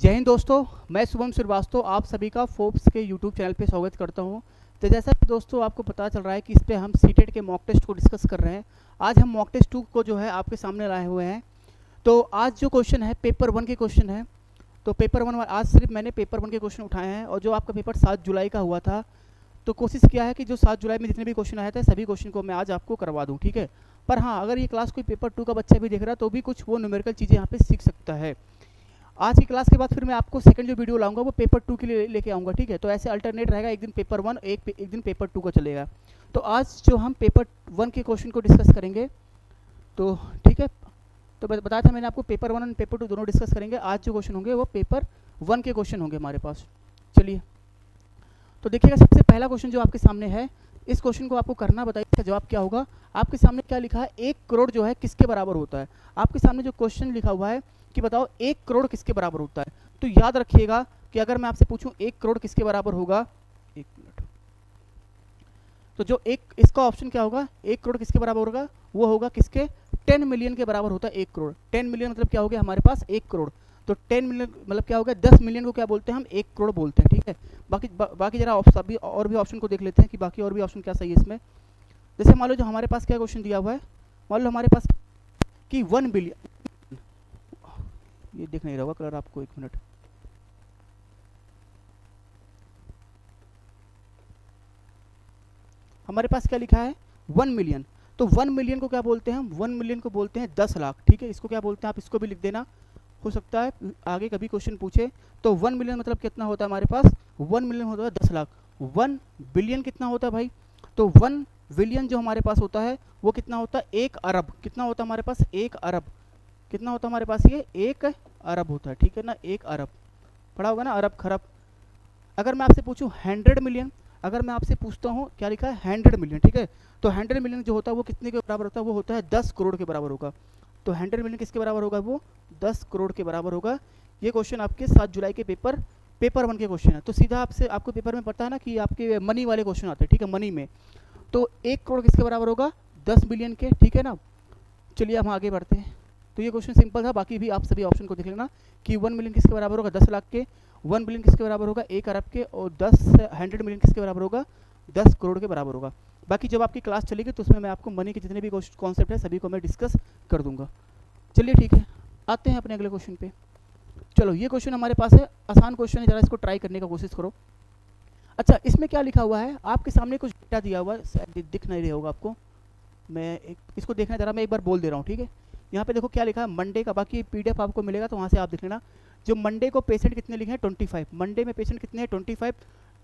जय हिंद दोस्तों, मैं शुभम श्रीवास्तव आप सभी का फोर्ब्स के यूट्यूब चैनल पे स्वागत करता हूं। तो जैसा कि दोस्तों आपको पता चल रहा है कि इस पे हम सीटेट के मॉक टेस्ट को डिस्कस कर रहे हैं। आज हम मॉक टेस्ट 2 को जो है आपके सामने लाए हुए हैं। तो आज जो क्वेश्चन है पेपर 1 के क्वेश्चन है। तो पेपर 1 आज सिर्फ मैंने पेपर 1 के क्वेश्चन उठाए हैं, और जो आपका पेपर 7 जुलाई का हुआ था, तो कोशिश किया है कि जो 7 जुलाई में जितने भी क्वेश्चन आए थे सभी क्वेश्चन को मैं आज आपको करवा दूँ, ठीक है। पर हाँ, अगर ये क्लास कोई पेपर 2 का बच्चा भी देख रहा है तो भी कुछ वो न्यूमेरिकल चीज़ें यहाँ पे सीख सकता है। आज की क्लास के बाद फिर मैं आपको सेकंड जो वीडियो लाऊंगा वो पेपर 2 के लिए लेके आऊँगा, ठीक है। तो ऐसे अल्टरनेट रहेगा, एक दिन पेपर 1 एक दिन पेपर 2 का चलेगा। तो आज जो हम पेपर 1 के क्वेश्चन को डिस्कस करेंगे, तो ठीक है। तो बताया था मैंने आपको पेपर 1 और पेपर 2 दोनों डिस्कस करेंगे। आज जो क्वेश्चन होंगे वो पेपर 1 के क्वेश्चन होंगे हमारे पास। चलिए, तो देखिएगा सबसे पहला क्वेश्चन जो आपके सामने है, इस क्वेश्चन को आपको करना बताइए इसका जवाब क्या होगा। आपके सामने क्या लिखा है, 1 करोड़ जो है किसके बराबर होता है। आपके सामने जो क्वेश्चन लिखा हुआ है कि बताओ 1 करोड़ किसके बराबर होता है। तो याद रखिएगा कि अगर मैं आपसे पूछूं 1 करोड़ किसके बराबर होगा, 1 मिनट, तो जो एक इसका ऑप्शन क्या होगा, 1 करोड़ किसके बराबर होगा, वो होगा किसके, 10 मिलियन के बराबर होता है 1 करोड़। 10 मिलियन मतलब क्या हो गया हमारे पास 1 करोड़। तो 10 मिलियन मतलब क्या होगा, 10 मिलियन को क्या बोलते हैं हम, 1 करोड़ बोलते हैं, ठीक है। बाकी जरा सभी और भी ऑप्शन को देख लेते हैं कि बाकी और भी ऑप्शन क्या सही है इसमें। जैसे मान लो जो हमारे पास क्या क्वेश्चन दिया हुआ है, मान लो हमारे पास कि 1 बिलियन, ये दिख नहीं रहा होगा कलर आपको, 1 मिनट, हमारे पास क्या लिखा है 1 मिलियन। तो 1 मिलियन को क्या बोलते हैं हम, 1 मिलियन को बोलते हैं 10 लाख, ठीक है। इसको क्या बोलते हैं, आप इसको भी लिख देना, हो सकता है आगे कभी क्वेश्चन पूछे। तो 1 मिलियन मतलब कितना होता है हमारे पास, 1 मिलियन होता है 10 लाख। 1 बिलियन कितना होता है भाई, तो 1 बिलियन जो हमारे पास होता है वो कितना होता है, 1 अरब। कितना होता है हमारे पास, 1 अरब। कितना होता है हमारे पास, ये 1 अरब होता है, ठीक है ना, 1 अरब पढ़ा होगा ना, अरब खरब। अगर मैं आपसे पूछूं 100 मिलियन, अगर मैं आपसे पूछता हूँ क्या लिखा है 100 मिलियन, ठीक है। तो 100 मिलियन जो होता है वो कितने के बराबर होता है, वो होता है 10 करोड़ के बराबर होगा। तो 100 मिलियन किसके बराबर होगा, वो 10 करोड़ के बराबर होगा। ये क्वेश्चन आपके 7 जुलाई के पेपर 1 के क्वेश्चन है। तो सीधा आपसे आपको पेपर में पता है ना कि आपके मनी वाले क्वेश्चन आते हैं, ठीक है, मनी में। तो 1 करोड़ किसके बराबर होगा, 10 बिलियन के, ठीक है ना। चलिए हम आगे बढ़ते हैं। तो ये क्वेश्चन सिंपल था, बाकी भी आप सभी ऑप्शन को देख लेना कि 1 मिलियन किसके बराबर होगा, 10 लाख के। 1 बिलियन किसके बराबर होगा, 1 अरब के। और 100 मिलियन किसके बराबर होगा, 10 करोड़ के बराबर होगा। बाकी जब आपकी क्लास चलेगी तो उसमें मैं आपको मनी के जितने भी कॉन्सेप्ट है सभी को मैं डिस्कस कर दूंगा। चलिए ठीक है, आते हैं अपने अगले क्वेश्चन पे। चलो, ये क्वेश्चन हमारे पास है, आसान क्वेश्चन है, जरा इसको ट्राई करने का कोशिश करो। अच्छा, इसमें क्या लिखा हुआ है, आपके सामने कुछ डेटा दिया हुआ है, दिख नहीं रहा होगा आपको, मैं इसको देखना जरा, मैं एक बार बोल दे रहा हूँ, ठीक है। यहाँ पे देखो क्या लिखा है मंडे का, बाकी पीडीएफ आपको मिलेगा तो वहाँ से आप देख लेना। जो मंडे को पेशेंट कितने लिखे हैं 25, मंडे में पेशेंट कितने हैं 25,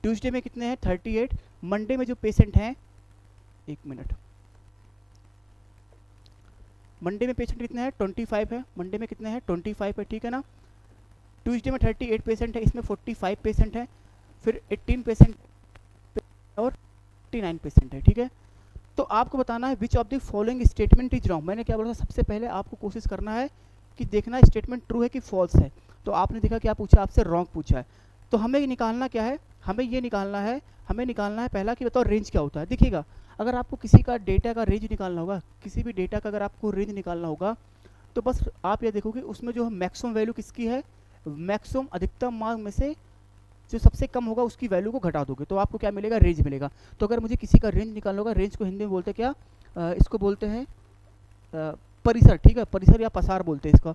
ट्यूसडे में कितने हैं 38। मंडे में जो पेशेंट हैं, 1 मिनट, मंडे में पेशेंट कितने हैं 25 है, मंडे में कितने हैं 25 है, ठीक है ना। ट्यूसडे में 38 पेशेंट है, इसमें 45 पेशेंट है, फिर 18 पेशेंट और 49 पेशेंट है, ठीक है। तो आपको बताना है विच of the following statement is wrong. मैंने क्या बोला था, सबसे पहले आपको कोशिश करना है कि देखना स्टेटमेंट ट्रू है कि फॉल्स है। तो आपने देखा क्या पूछा, आपसे रॉन्ग पूछा है। तो हमें निकालना क्या है, हमें ये निकालना है, हमें निकालना है पहला कि बताओ रेंज क्या होता है। देखिएगा, अगर आपको किसी का डेटा का रेंज निकालना होगा, किसी भी डेटा का अगर आपको रेंज निकालना होगा, तो बस आप ये देखोगे उसमें जो मैक्सिमम वैल्यू किसकी है, मैक्सिमम अधिकतम मान में से जो सबसे कम होगा उसकी वैल्यू को घटा दोगे तो आपको क्या मिलेगा, रेंज मिलेगा। तो अगर मुझे किसी का रेंज निकालना होगा, रेंज को हिंदी में बोलते हैं क्या, इसको बोलते हैं परिसर, ठीक है, परिसर या पसार बोलते हैं इसका।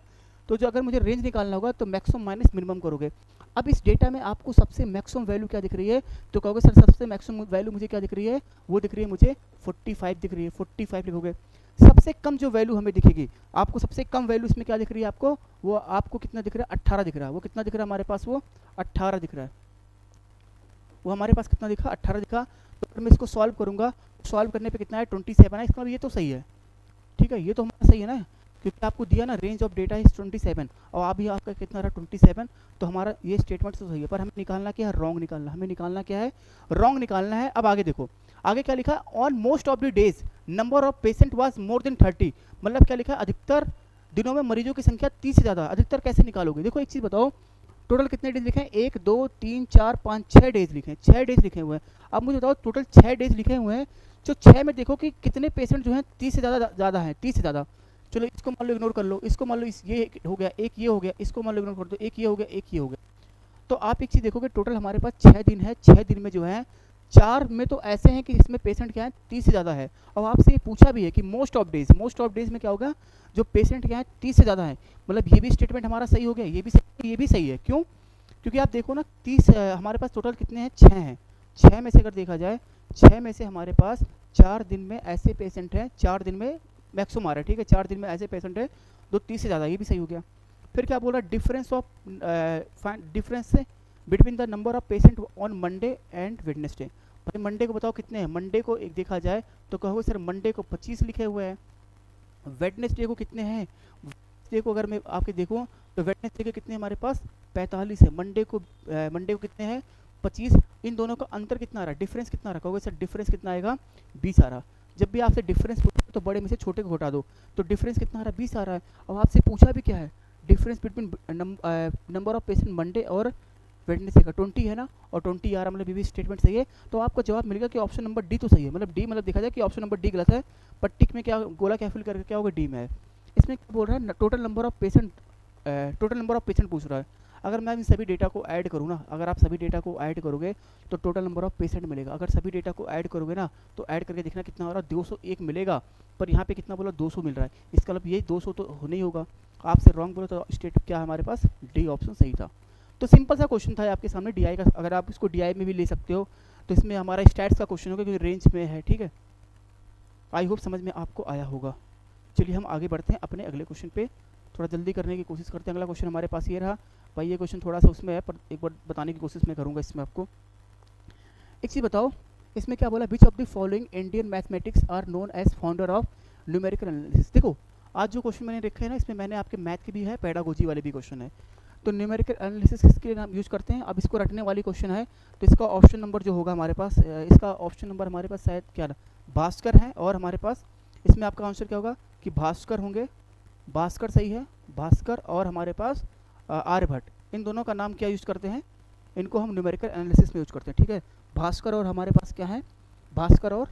तो जो अगर मुझे रेंज निकालना होगा तो मैक्सिमम माइनस मिनिमम करोगे। अब इस डेटा में आपको सबसे मैक्सिमम वैल्यू क्या दिख रही है, तो कहोगे सर सबसे मैक्सिमम वैल्यू मुझे क्या दिख रही है, वो दिख रही है मुझे 45 दिख रही है, 45 लिखोगे। सबसे कम जो वैल्यू हमें दिखेगी, आपको सबसे कम वैल्यू इसमें क्या दिख रही है आपको, वो आपको कितना दिख रहा है 18 दिख रहा है। वो कितना दिख रहा है हमारे पास, वो 18 दिख रहा है। वो हमारे पास कितना दिखा, 18 दिखा। तो अगर मैं इसको सॉल्व करूंगा, सॉल्व करने पे कितना है 27 है, इसका मतलब ये तो सही है, ठीक है, ये तो हमारा सही है ना, क्योंकि आपको दिया ना रेंज ऑफ डेटा इज 27 और अभी आपका कितना रहा 27। तो हमारा ये स्टेटमेंट तो सही है, पर हमें निकालना क्या है, रॉन्ग निकालना, हमें निकालना क्या है, रॉन्ग निकालना है। अब आगे देखो, आगे क्या लिखा है, on most of the days number of patient was more than 30। मतलब क्या लिखा है, अधिकतर दिनों में मरीजों की संख्या 30 से ज़्यादा। अधिकतर कैसे निकालोगे, देखो एक चीज़ बताओ, टोटल कितने डेज लिखे हैं, 1 2 3 4 5 6 डेज लिखे हैं, 6 डेज लिखे हुए हैं। अब मुझे बताओ टोटल 6 डेज लिखे हुए हैं, जो 6 में देखो कि कितने पेशेंट जो हैं 30 से ज़्यादा हैं, 30 से ज़्यादा, चलो इसको मान लो इग्नोर कर लो, इसको मान लो ये हो गया, एक ये हो गया, इसको मान लो इग्नोर कर दो, एक ये हो गया, एक ये हो गया। तो आप एक चीज़ देखोगे, टोटल हमारे पास 6 दिन है, 6 दिन में जो है 4 में तो ऐसे हैं कि इसमें पेशेंट क्या है 30 से ज़्यादा है। और आपसे ये पूछा भी है कि मोस्ट ऑफ डेज में क्या होगा, जो पेशेंट क्या है 30 से ज़्यादा है। मतलब ये भी स्टेटमेंट हमारा सही हो गया, ये भी सही है। क्यों? क्योंकि आप देखो ना 30 हमारे पास टोटल कितने हैं, 6 हैं। 6 में से अगर देखा जाए, 6 में से हमारे पास 4 दिन में ऐसे पेशेंट हैं, 4 दिन में मैक्सिमम आ रहा है, ठीक है, 4 दिन में ऐसे पेशेंट है जो 30 से ज़्यादा, ये भी सही हो गया। फिर क्या बोला, difference between the number of patient on Monday and Wednesday. भाई मंडे को बताओ कितने हैं, मंडे को एक देखा जाए तो कहोगे सर मंडे को 25 लिखे हुए हैं, वेडनेसडे को कितने हैं, वेडनेसडे को अगर मैं आपके देखूँ तो वेडनेसडे के कितने हमारे पास 45 है, मंडे को कितने हैं 25। इन दोनों का अंतर कितना आ रहा है, डिफरेंस कितना आ रहा है, कहोगे सर डिफरेंस कितना आएगा 20 आ रहा। जब भी आपसे डिफरेंस पूछे तो बड़े में से छोटे को घटा दो, तो डिफरेंस कितना आ रहा है 20 आ रहा है। अब आपसे पूछा भी क्या है, difference between number of patient Monday और वेडनेसडे का 20 है ना, और 20 आ रहा, मतलब ये भी स्टेटमेंट सही है। तो आपको जवाब मिलेगा कि ऑप्शन नंबर डी तो सही है। मतलब डी मतलब देखा जाए कि ऑप्शन नंबर डी गलत है, पर टिक में क्या गोला क्या फिल करके क्या होगा, डी में है। इसमें क्या बोल रहा है, टोटल नंबर ऑफ पेशेंट पूछ रहा है। अगर मैं इन सभी डेटा को ऐड करूँ ना, अगर आप सभी डेटा को ऐड करोगे तो टोटल नंबर ऑफ पेशेंट मिलेगा। अगर सभी डेटा को ऐड करोगे ना तो ऐड करके देखना कितना हो रहा है, 201 मिलेगा। पर यहाँ पे कितना बोला 200 मिल रहा है, इसका मतलब ये 200 तो होने ही होगा। आपसे रॉन्ग बोलो तो स्टेट क्या हमारे पास, डी ऑप्शन सही था। तो सिंपल सा क्वेश्चन था आपके सामने डीआई का, अगर आप इसको डीआई में भी ले सकते हो तो इसमें हमारा स्टैट्स का क्वेश्चन होगा क्योंकि रेंज में है, ठीक है। आई होप समझ में आपको आया होगा। चलिए हम आगे बढ़ते हैं अपने अगले क्वेश्चन पे, थोड़ा जल्दी करने की कोशिश करते हैं। अगला क्वेश्चन हमारे पास ये रहा भाई, ये क्वेश्चन थोड़ा सा उसमें है पर एक बार बताने की कोशिश मैं करूँगा इसमें आपको। एक चीज़ बताओ, इसमें क्या बोला, which of the following Indian mathematics are known as founder of numerical analysis. देखो आज जो क्वेश्चन मैंने रखे हैं ना, इसमें मैंने आपके मैथ की भी है, पेडागोजी वाले भी क्वेश्चन है। तो न्यूमेरिकल एनालिसिस किसके लिए नाम यूज़ करते हैं, अब इसको रटने वाली क्वेश्चन है। तो इसका ऑप्शन नंबर जो होगा हमारे पास, इसका ऑप्शन नंबर हमारे पास शायद क्या ना भास्कर है, और हमारे पास इसमें आपका आंसर क्या होगा कि भास्कर होंगे। भास्कर सही है, भास्कर और हमारे पास आर्यभट्ट, इन दोनों का नाम क्या यूज़ करते हैं, इनको हम न्यूमेरिकल एनालिसिस में यूज़ करते हैं, ठीक है। भास्कर और हमारे पास क्या है, भास्कर और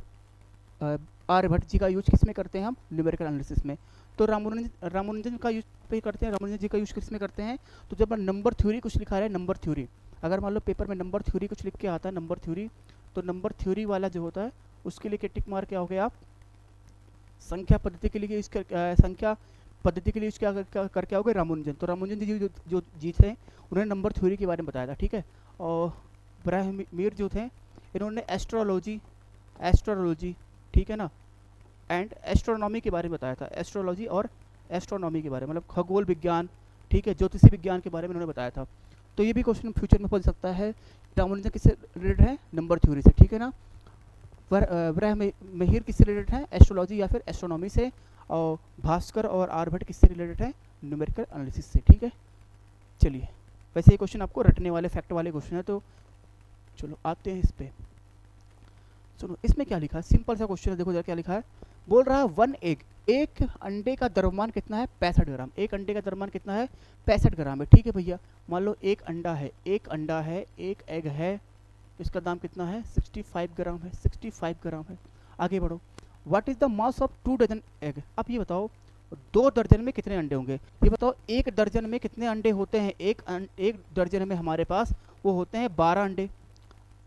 आर्यभट्ट जी का यूज किस में करते हैं हम, न्यूमेरिकल एनालिसिस में। तो रामानुजन का यूज पे करते हैं, रामानुजन जी का यूज किस में करते हैं, तो जब नंबर थ्योरी कुछ लिखा है, नंबर थ्योरी, अगर मान लो पेपर में नंबर थ्योरी कुछ लिख के आता है, नंबर थ्योरी, तो नंबर थ्योरी वाला जो होता है उसके लिए टिक मार क्या हो गया, आप संख्या पद्धति के लिए यूज कर, संख्या पद्धति के लिए यूज क्या करके आओगे, रामानुजन। तो रामानुजन जी जो जी थे उन्होंने नंबर थ्योरी के बारे में बताया था, ठीक है। और ब्राह्मीर जो थे इन्होंने एस्ट्रोलॉजी ठीक है ना, एंड एस्ट्रोनॉमी के बारे में बताया था, एस्ट्रोलॉजी और एस्ट्रोनॉमी के बारे में, मतलब खगोल विज्ञान, ठीक है, ज्योतिषी विज्ञान के बारे में उन्होंने बताया था। तो ये भी क्वेश्चन फ्यूचर में पूछ सकता है, रामानुजन किससे रिलेटेड है, नंबर थ्योरी से, ठीक है ना। ब्रह्ममिहिर किससे रिलेटेड है, एस्ट्रोलॉजी या फिर एस्ट्रोनॉमी से, और भास्कर और आर्यभट्ट किससे रिलेटेड है, न्यूमेरिकल एनालिसिस से, ठीक है। चलिए वैसे ये क्वेश्चन आपको रटने वाले फैक्ट वाले क्वेश्चन है, तो चलो आते हैं इस पे। सुनो इसमें क्या लिखा है, सिंपल सा क्वेश्चन है, देखो जरा क्या लिखा है। बोल रहा है 1 एग, एक अंडे का द्रव्यमान कितना है 65 ग्राम, एक अंडे का द्रव्यमान कितना है 65 ग्राम है, ठीक है भैया। मान लो एक अंडा है, एक एग है, इसका दाम कितना है 65 ग्राम है, 65 ग्राम है। आगे बढ़ो, what is the mass of 2 dozen egg. अब ये बताओ 2 दर्जन में कितने अंडे होंगे, ये बताओ 1 दर्जन में कितने अंडे होते हैं, एक दर्जन में हमारे पास वो होते हैं 12 अंडे।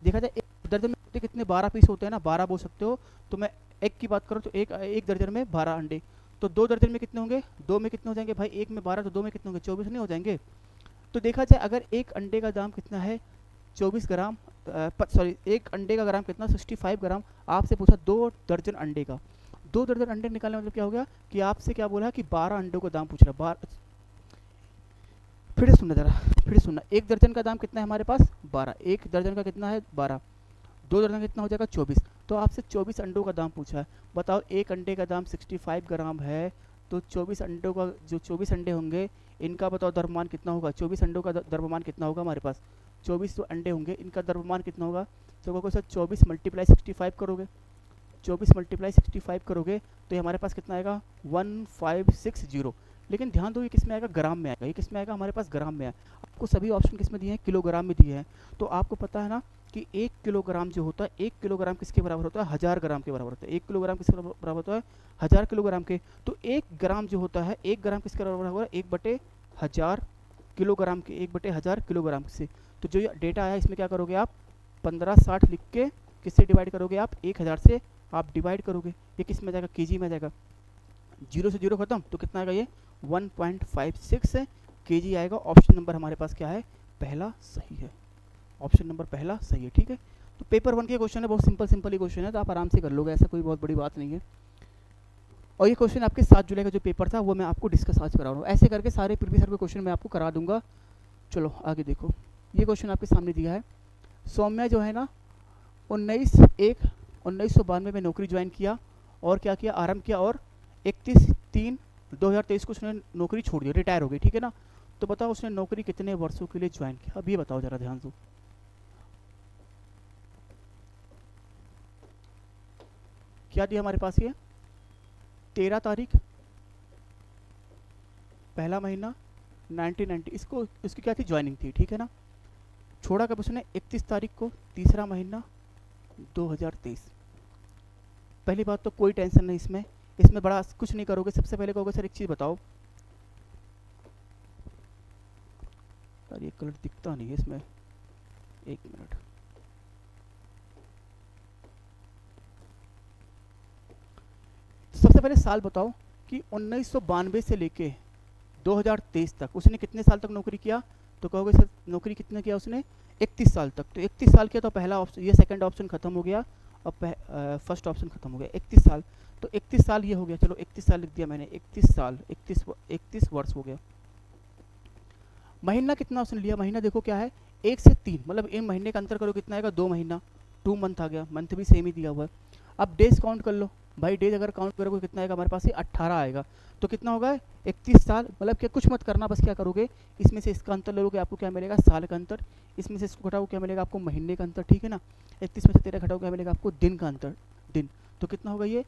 देखा जाए एक दर्जन में कितने 12 पीस होते हैं ना, 12 बोल सकते हो। तो मैं एक की बात करूँ तो एक दर्जन में 12 अंडे, तो 2 दर्जन में कितने होंगे, 2 में कितने हो जाएंगे भाई, एक में 12 तो 2 में कितने होंगे 24 नहीं हो जाएंगे। तो देखा जाए अगर एक अंडे का दाम कितना है 24 ग्राम, सॉरी एक अंडे का ग्राम कितना 65 ग्राम, आपसे पूछा 2 दर्जन अंडे का, 2 दर्जन अंडे निकालने मतलब क्या हो गया कि आपसे क्या बोला कि 12 अंडों का दाम पूछ रहा। फिर सुनना जरा, फिर सुनना, एक दर्जन का दाम कितना है हमारे पास 12, एक दर्जन का कितना है 12, 2 दर्जन कितना हो जाएगा 24, तो आपसे 24 अंडों का दाम पूछा है। बताओ एक अंडे का दाम 65 ग्राम है, तो 24 अंडों का जो 24 अंडे होंगे इनका बताओ द्रव्यमान कितना होगा, 24 अंडों का द्रव्यमान कितना होगा हमारे पास, 24 जो अंडे होंगे इनका द्रव्यमान कितना होगा। तो अगर सर 24 मल्टीप्लाई 65 करोगे, 24 मल्टीप्लाई 65 करोगे तो ये हमारे पास कितना आएगा 1560। लेकिन ध्यान दो ये किस में आएगा, ग्राम में आएगा, ये किस में आएगा हमारे पास ग्राम में है। आपको सभी ऑप्शन किस में दिए हैं, किलोग्राम में दिए हैं। तो आपको पता है ना कि 1 किलोग्राम जो होता है, 1 किलोग्राम किसके बराबर होता है, 1000 ग्राम के बराबर होता है। 1 किलोग्राम किसके बराबर होता है, 1000 किलोग्राम के। तो 1 ग्राम जो होता है, 1 ग्राम किसके बराबर होगा, 1/1000 किलोग्राम के, 1/1000 किलोग्राम से। तो जो ये डेटा आया इसमें क्या करोगे आप, 1560 लिख के किससे डिवाइड करोगे आप, 1000 से आप डिवाइड करोगे। ये किस में जाएगा, केजी में जाएगा। 0 से 0 खत्म, तो कितना आएगा ये 1.56 केजी आएगा। ऑप्शन नंबर हमारे पास क्या है, पहला सही है। ऑप्शन नंबर पहला सही है, ठीक है। तो पेपर 1 के क्वेश्चन है, बहुत सिंपल ही क्वेश्चन है, तो आप आराम से कर लोगे, ऐसा कोई बहुत बड़ी बात नहीं है। और ये क्वेश्चन आपके 7 जुलाई का जो पेपर था वो मैं आपको डिस्कस आज करा रहा हूँ। ऐसे करके सारे प्रीवियस ईयर के क्वेश्चन मैं आपको करा दूंगा। चलो आगे देखो, ये क्वेश्चन आपके सामने दिया है। सौम्या जो है ना 19/1/1992 में नौकरी ज्वाइन किया और क्या किया, आरंभ किया, और 31/3/2023 को उसने नौकरी छोड़ दी, रिटायर हो गई, ठीक है ना। तो बताओ उसने नौकरी कितने वर्षों के लिए ज्वाइन किया, अब ये बताओ जरा ध्यान दो। क्या दिया हमारे पास, ये 13 तारीख पहला महीना 1990, इसको इसकी क्या थी, ज्वाइनिंग थी, ठीक है ना। छोड़ा कब उसने, 31 तारीख को तीसरा महीना 2023। पहली बात तो कोई टेंशन नहीं इसमें, इसमें बड़ा कुछ नहीं करोगे। सबसे पहले कहोगे सर एक चीज़ बताओ, यार ये कलर दिखता नहीं है इसमें, एक मिनट। सबसे पहले साल बताओ कि 1992 से लेके 2023 तक उसने कितने साल तक नौकरी किया। तो कहोगे सर नौकरी कितने किया उसने, 31 साल तक। तो 31 साल किया तो पहला ऑप्शन, ये सेकंड ऑप्शन खत्म हो गया और फर्स्ट ऑप्शन खत्म हो गया। 31 साल, तो 31 साल ये हो गया, चलो 31 साल लिख दिया मैंने, 31 साल, 31 वर्ष हो गया। महीना कितना उसने लिया, महीना देखो क्या है, 1 से 3, मतलब इन महीने का अंतर करो कितना आएगा, 2 महीना, 2 मंथ आ गया, मंथ भी सेम ही दिया हुआ है। अब डेज काउंट कर लो भाई, डेज अगर काउंट करोगे कितना आएगा हमारे पास, ये 18 आएगा। तो कितना होगा 31 साल, मतलब क्या कुछ मत करना, बस क्या करोगे, इसमें से इसका अंतर ले लोगे, आपको क्या मिलेगा, साल का अंतर। इसमें से इसको घटाओ, क्या मिलेगा आपको, महीने का अंतर, ठीक है ना। 31 में से 13 घटाओ, क्या मिलेगा आपको, दिन का अंतर, दिन। तो कितना होगा ये,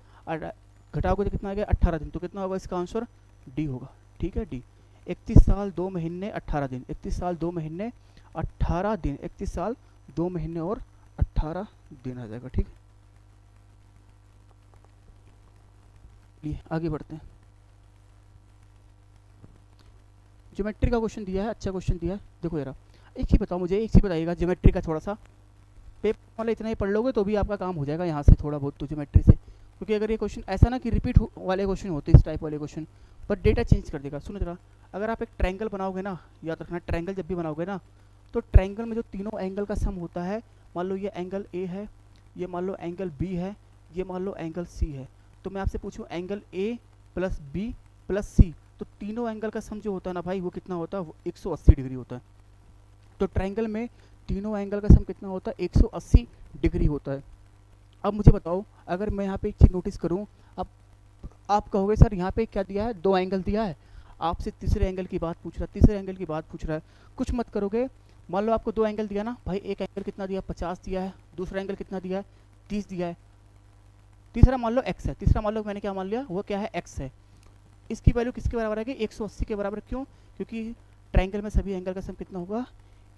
घटाओगे तो कितना आ गया, 18 दिन। तो कितना होगा इसका आंसर, डी होगा, ठीक है, डी। 31 साल 2 महीने 18 दिन, 31 साल 2 महीने 18 दिन, 31 साल 2 महीने और 18 दिन आ जाएगा, ठीक है। आगे बढ़ते हैं। ज्योमेट्री का क्वेश्चन दिया है, अच्छा क्वेश्चन दिया है। देखो जरा एक ही बताओ मुझे, एक चीज़ बताइएगा ज्योमेट्री का, थोड़ा सा पेपर वाले इतना ही पढ़ लोगे तो भी आपका काम हो जाएगा यहाँ से थोड़ा बहुत तो ज्योमेट्री से। क्योंकि अगर ये क्वेश्चन ऐसा ना कि रिपीट वाले क्वेश्चन होते हैं, इस टाइप वाले क्वेश्चन, पर डेटा चेंज कर देगा। सुनो जरा, अगर आप एक ट्रायंगल बनाओगे ना, याद रखना ट्रायंगल जब भी बनाओगे ना, तो ट्रायंगल में जो तीनों एंगल का सम होता है, मान लो ये एंगल ए है, ये मान लो एंगल बी है, ये मान लो एंगल सी है। तो मैं आपसे पूछूं angle A plus B plus C, तो तीनों एंगल का सम जो होता है ना भाई, वो कितना होता है, वो 180 डिग्री होता है। तो ट्रायंगल में तीनों एंगल का सम कितना होता है, 180 डिग्री होता है। अब मुझे बताओ, अगर मैं यहाँ पे एक चीज़ नोटिस करूँ, अब आप कहोगे सर यहाँ पे क्या दिया है, 2 एंगल दिया है, आपसे तीसरे एंगल की बात पूछ रहा है, तीसरे एंगल की बात पूछ रहा है। कुछ मत करोगे, मान लो आपको 2 एंगल दिया ना भाई, एक एंगल कितना दिया, 50 दिया है, दूसरा एंगल कितना दिया है, 30 दिया है, तीसरा मान लो x है, तीसरा मान लो मैंने क्या मान लिया, वो क्या है, x है। इसकी वैल्यू किसके बराबर आएगी, 180 के बराबर। क्यों, क्योंकि ट्रायंगल में सभी एंगल का सम कितना होगा,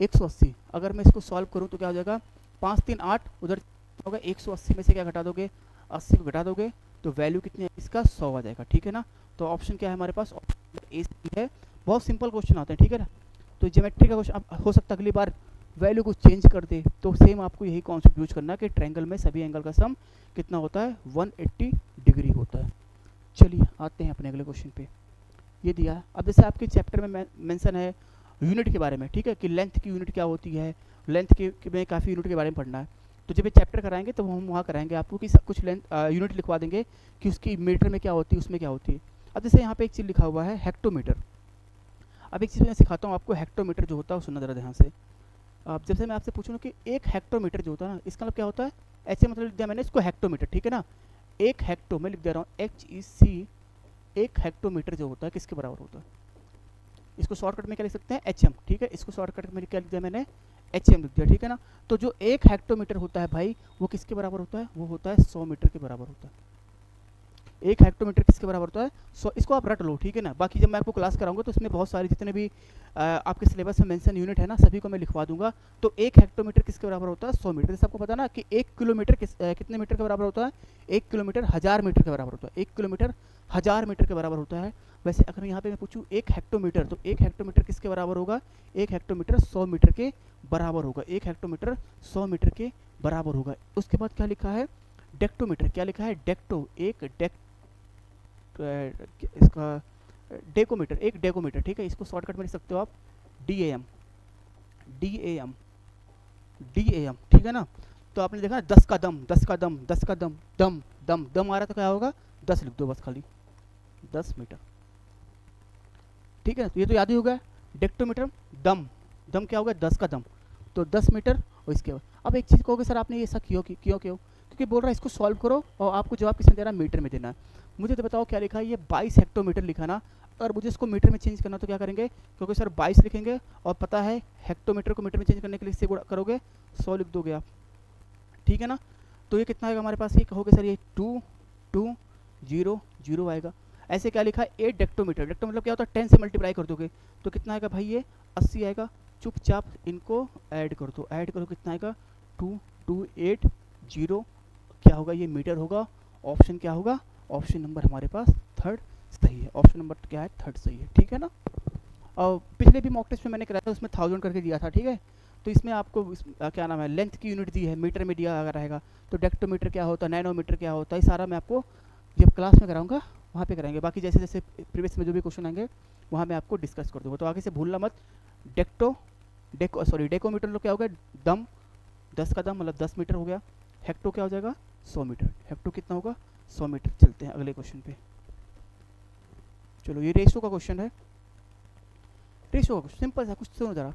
180। अगर मैं इसको सॉल्व करूँ तो क्या हो जाएगा, 5 3 8, उधर होगा 180 में से क्या घटा दोगे, 80 को घटा दोगे, तो वैल्यू कितनी है इसका, 100 आ जाएगा, ठीक है ना। तो ऑप्शन क्या है हमारे पास, ऑप्शन ए है। बहुत सिंपल क्वेश्चन आते हैं, ठीक है ना। तो ज्योमेट्री का क्वेश्चन हो सकता है अगली बार वैल्यू को चेंज कर दे, तो सेम आपको यही कॉन्सेप्ट यूज करना है कि ट्रायंगल में सभी एंगल का सम कितना होता है, 180 डिग्री होता है। चलिए आते हैं अपने अगले क्वेश्चन पे। ये दिया है, अब जैसे आपके चैप्टर में मेंशन है यूनिट के बारे में, ठीक है, कि लेंथ की यूनिट क्या होती है, लेंथ के में काफ़ी यूनिट के बारे में पढ़ना है। तो जब ये चैप्टर कराएंगे तो हम वहाँ कराएंगे आपको कि कुछ लेंथ यूनिट लिखवा देंगे कि उसकी मीटर में क्या होती है, उसमें क्या होती है। अब जैसे यहाँ पे एक चीज़ लिखा हुआ है हेक्टोमीटर। अब एक चीज़ मैं सिखाता हूँ आपको, हेक्टोमीटर जो होता है, सुनना ज़रा ध्यान से। अब जैसे मैं आपसे पूछूँ कि एक हेक्टोमीटर जो होता है ना, इसका मतलब क्या होता है, ऐसे मतलब लिख दिया मैंने इसको हेक्टोमीटर, ठीक है ना। एक हेक्टो मैं लिख दे रहा हूँ HEC, एक हेक्टोमीटर जो होता है किसके बराबर होता है। इसको शॉर्टकट में क्या लिख सकते हैं, HM, ठीक है। इसको शॉर्टकट में क्या लिख दिया मैंने, HM लिख दिया, ठीक है ना। तो जो एक हेक्टोमीटर होता है भाई, वो किसके बराबर होता है, वो होता है 100 मीटर के बराबर होता है। 1 हेक्टोमीटर किसके बराबर होता है 100। इसको आप रट लो, ठीक है ना। बाकी जब मैं आपको क्लास कराऊंगा तो इसमें बहुत सारी जितने भी आपके सिलेबस में मेंशन यूनिट है ना, सभी को मैं लिखवा दूंगा। तो 1 हेक्टोमीटर किसके बराबर होता है 100 मीटर। जैसे आपको पता ना कि 1 किलोमीटर कितने मीटर के बराबर होता है 1 किलोमीटर 1000 मीटर के बराबर होता है। 1 किलोमीटर 1000 मीटर के बराबर होता है। वैसे अगर यहाँ पे मैं पूछूँ 1 हेक्टोमीटर, तो 1 हेक्टोमीटर किसके बराबर होगा 1 हेक्टोमीटर 100 मीटर के बराबर होगा। 1 हेक्टोमीटर 100 मीटर के बराबर होगा। उसके बाद क्या लिखा है डेक्टोमीटर, क्या लिखा है डेक्टो, एक इसका डेकोमीटर, एक डेकोमीटर, ठीक है। इसको शॉर्टकट में लिख सकते हो आप DAM, DAM, DAM, ठीक है ना। तो आपने देखा 10 का दम, 10 का दम, 10 का दम, दम दम दम आ रहा तो क्या होगा 10 लिख दो बस खाली, 10 मीटर, ठीक है। तो ये तो याद ही होगा डेक्टोमीटर, दम, दम क्या होगा 10 का दम, तो 10 मीटर। और इसके बाद अब एक चीज़ कहोगे सर आपने ये ऐसा क्यों क्यों क्यों, क्योंकि बोल रहा है इसको सॉल्व करो और आपको जवाब किसने देना मीटर में देना है। मुझे तो बताओ क्या लिखा है, ये 22 हेक्टोमीटर लिखा ना, और मुझे इसको मीटर में चेंज करना तो क्या करेंगे, क्योंकि सर 22 लिखेंगे और पता है हेक्टोमीटर को मीटर में चेंज करने के लिए इससे गुणा करोगे 100 लिख दोगे आप, ठीक है ना। तो ये कितना आएगा हमारे पास, ये कहोगे सर ये 2200 आएगा। ऐसे क्या लिखा है 8 डेक्टोमीटर, डेक्टो मतलब क्या होता है 10 से मल्टीप्लाई कर दोगे तो कितना आएगा भाई ये 80 आएगा। चुपचाप इनको ऐड कर दो, ऐड करो कितना आएगा 2280, क्या होगा ये मीटर होगा। ऑप्शन क्या होगा, ऑप्शन नंबर हमारे पास थर्ड सही है। ऑप्शन नंबर क्या है थर्ड सही है, ठीक है ना। और पिछले भी मॉक टेस्ट में मैंने कराया था उसमें 1000 करके दिया था, ठीक है। तो इसमें आपको क्या नाम है लेंथ की यूनिट दी है, मीटर में दिया रहेगा। तो डेक्टोमीटर क्या होता है, नैनोमीटर क्या होता है, ये सारा मैं आपको जब क्लास में कराऊंगा वहाँ पे कराएंगे। बाकी जैसे जैसे प्रीवियस में जो भी क्वेश्चन आएंगे वहाँ मैं आपको डिस्कस कर दूँगा। तो आगे से भूलना मत। डेकोमीटर तो क्या हो गया दम, 10 का दम मतलब 10 मीटर हो गया। हेक्टो क्या हो जाएगा 100 मीटर, हेक्टो कितना होगा 100 मीटर। चलते हैं अगले क्वेश्चन पे। चलो ये रेशियो का क्वेश्चन है, रेशियो का सिंपल सा कुछ सुनो जरा।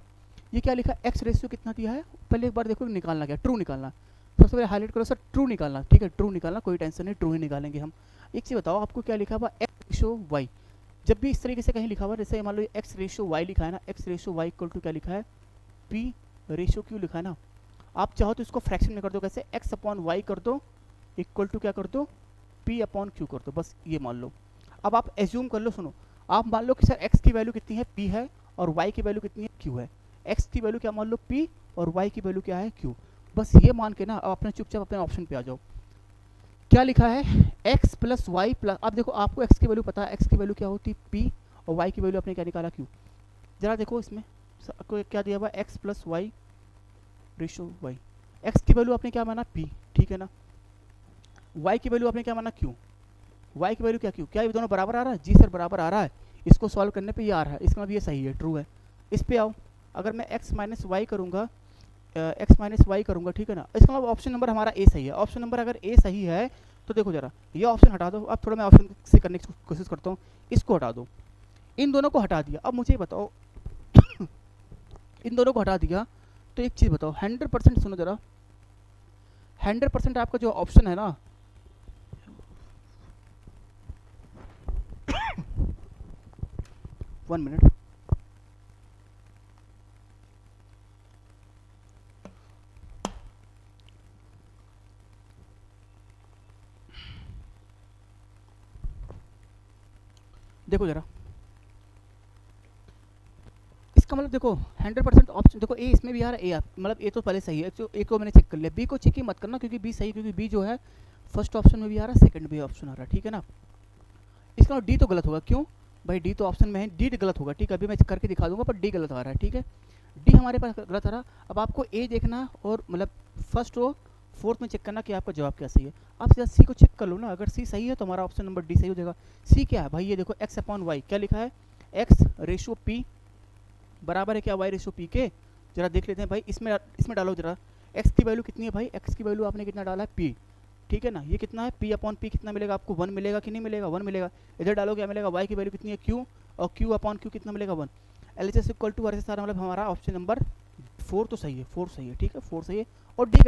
ये क्या लिखा एक्स रेशियो कितना दिया है, पहले एक बार देखो निकालना क्या, ट्रू निकालना। सबसे पहले हाईलाइट करो सर ट्रू निकालना, ठीक है ट्रू निकालना, कोई टेंशन नहीं ट्रू ही निकालेंगे हम। एक चीज़ बताओ आपको क्या लिखा हुआ एक्स रेशियो वाई, जब भी इस तरीके से कहीं लिखा हुआ जैसे मान लो एक्स रेशियो वाई लिखा है ना, X ratio Y equal to क्या लिखा है पी रेशियो क्यू लिखा है ना। आप चाहो तो इसको फ्रैक्शन में कर दो, कैसे एक्स अपॉन वाई कर दो इक्वल टू क्या कर दो पी अपॉन क्यू कर दो, बस ये मान लो। अब आप एज्यूम कर लो, सुनो आप मान लो कि सर एक्स की वैल्यू कितनी है पी है और वाई की वैल्यू कितनी है क्यू है। एक्स की वैल्यू क्या मान लो पी और वाई की वैल्यू क्या है क्यू। बस ये मान के ना अब अपने चुपचाप अपने ऑप्शन पे आ जाओ। क्या लिखा है एक्स प्लस वाई प्लस, अब देखो आपको एक्स की वैल्यू पता है, एक्स की वैल्यू क्या होती है पी और वाई की वैल्यू आपने क्या निकाला क्यू। जरा देखो इसमें क्या दिया हुआ X plus Y ratio Y, X की वैल्यू आपने क्या माना पी, ठीक है ना। वाई की वैल्यू आपने क्या माना क्यू, वाई की वैल्यू क्या क्यू, क्या ये दोनों बराबर आ रहा है, जी सर बराबर आ रहा है। इसको सॉल्व करने पे ये आ रहा है, इसका मतलब ये सही है ट्रू है। इस पे आओ, अगर मैं x माइनस वाई करूँगा, एक्स माइनस वाई करूँगा, ठीक है ना, इसका मतलब ऑप्शन नंबर हमारा ए सही है। ऑप्शन नंबर अगर ए सही है तो देखो जरा ये ऑप्शन हटा दो। अब थोड़ा मैं ऑप्शन से करने की कोशिश करता हूँ, इसको हटा दो, इन दोनों को हटा दिया। अब मुझे बताओ इन दोनों को हटा दिया तो एक चीज़ बताओ 100% सुनो जरा, 100% आपका जो ऑप्शन है ना 1 मिनट, देखो जरा इसका मतलब देखो 100% ऑप्शन देखो ए इसमें भी आ रहा है, ए मतलब ए तो पहले सही है, तो ए को मैंने चेक कर लिया, बी को चेक ही मत करना क्योंकि बी सही, क्योंकि बी जो है फर्स्ट ऑप्शन में भी आ रहा है सेकंड भी ऑप्शन आ रहा है, ठीक है ना। इसका मतलब डी तो गलत होगा, क्यों भाई डी तो ऑप्शन में है, डी गलत होगा, ठीक है अभी मैं करके दिखा दूंगा पर डी गलत आ रहा है, ठीक है डी हमारे पास गलत आ रहा। अब आपको ए देखना और मतलब फर्स्ट रो फोर्थ में चेक करना कि आपका जवाब क्या सही है। आप सीधा सी को चेक कर लो ना, अगर सी सही है तो हमारा ऑप्शन नंबर डी सही हो जाएगा। सी क्या है भाई, ये देखो एक्स अपॉन वाई क्या लिखा है, एक्स रेशो पी बराबर है क्या वाई रेशो पी के। जरा देख लेते हैं भाई, इसमें डालो जरा एक्स की वैल्यू कितनी है भाई, एक्स की वैल्यू आपने कितना डाला है पी, ठीक है ना। ये कितना है पी अपॉन पी कितना मिलेगा आपको 1 मिलेगा कि नहीं मिलेगा, 1 मिलेगा। इधर डालो क्या मिलेगा वाई की वैल्यू कितनी है क्यू, और क्यू अपॉन क्यू कितना मिलेगा 1। L H S equal to R सारा मतलब हमारा ऑप्शन नंबर 4 तो सही है, 4 सही है, ठीक है 4 सही है। और डी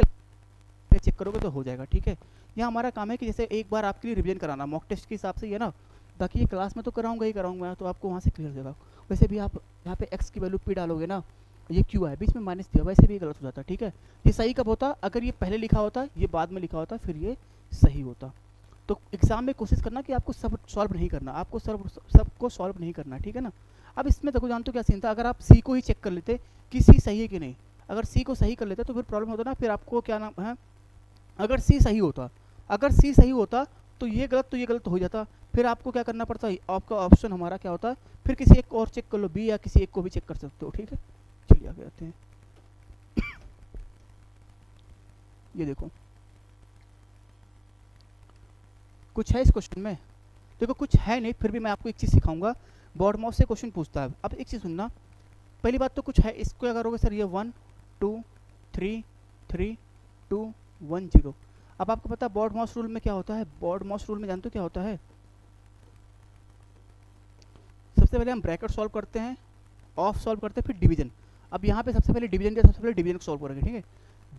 चेक करोगे तो हो जाएगा, ठीक है। यहाँ हमारा काम है कि जैसे एक बार आपके लिए रिवीजन कराना मॉक टेस्ट के हिसाब से ही है ना, बाकी ये क्लास में तो कराऊंगा ही कराऊंगा, तो आपको वहाँ से क्लियर हो जाएगा। वैसे भी आप यहाँ पे एक्स की वैल्यू पी डालोगे ना, ये क्यू है बीच में माइनस दिया, वैसे भी गलत हो जाता, ठीक है। ये सही कब होता, अगर ये पहले लिखा होता ये बाद में लिखा होता फिर ये सही होता। तो एग्जाम में कोशिश करना कि आपको सब सॉल्व नहीं करना, आपको सबको सॉल्व नहीं करना, ठीक है ना। अब इसमें देखो जानते हो क्या सीन था, अगर आप सी को ही चेक कर लेते कि सी सही है कि नहीं, अगर सी को सही कर लेते तो फिर प्रॉब्लम होता ना, फिर आपको क्या नाम है, अगर सी सही होता, अगर सी सही होता तो ये गलत तो ये गलत हो जाता, फिर आपको क्या करना पड़ता है, आपका ऑप्शन हमारा क्या होता है, फिर किसी एक और चेक कर लो, बी या किसी एक को भी चेक कर सकते हो, ठीक है। चलिए आगे आते हैं। ये देखो कुछ है इस क्वेश्चन में, देखो कुछ है नहीं, फिर भी मैं आपको एक चीज़ सिखाऊंगा, बॉड माउस से क्वेश्चन पूछता है। अब एक चीज़ सुनना, पहली बात तो कुछ है, इसको क्या करोगे सर, ये 1 2 3 3 2 1 0। अब आपको पता है बॉड माउस रूल में क्या होता है, बॉड माउस रूल में जानते हो क्या होता है, सबसे पहले हम ब्रैकेट सॉल्व करते हैं, ऑफ सॉल्व करते हैं, फिर डिवीजन। अब यहाँ पे सबसे पहले डिवीजन के, सबसे पहले डिवीजन को सॉल्व करेंगे, ठीक है।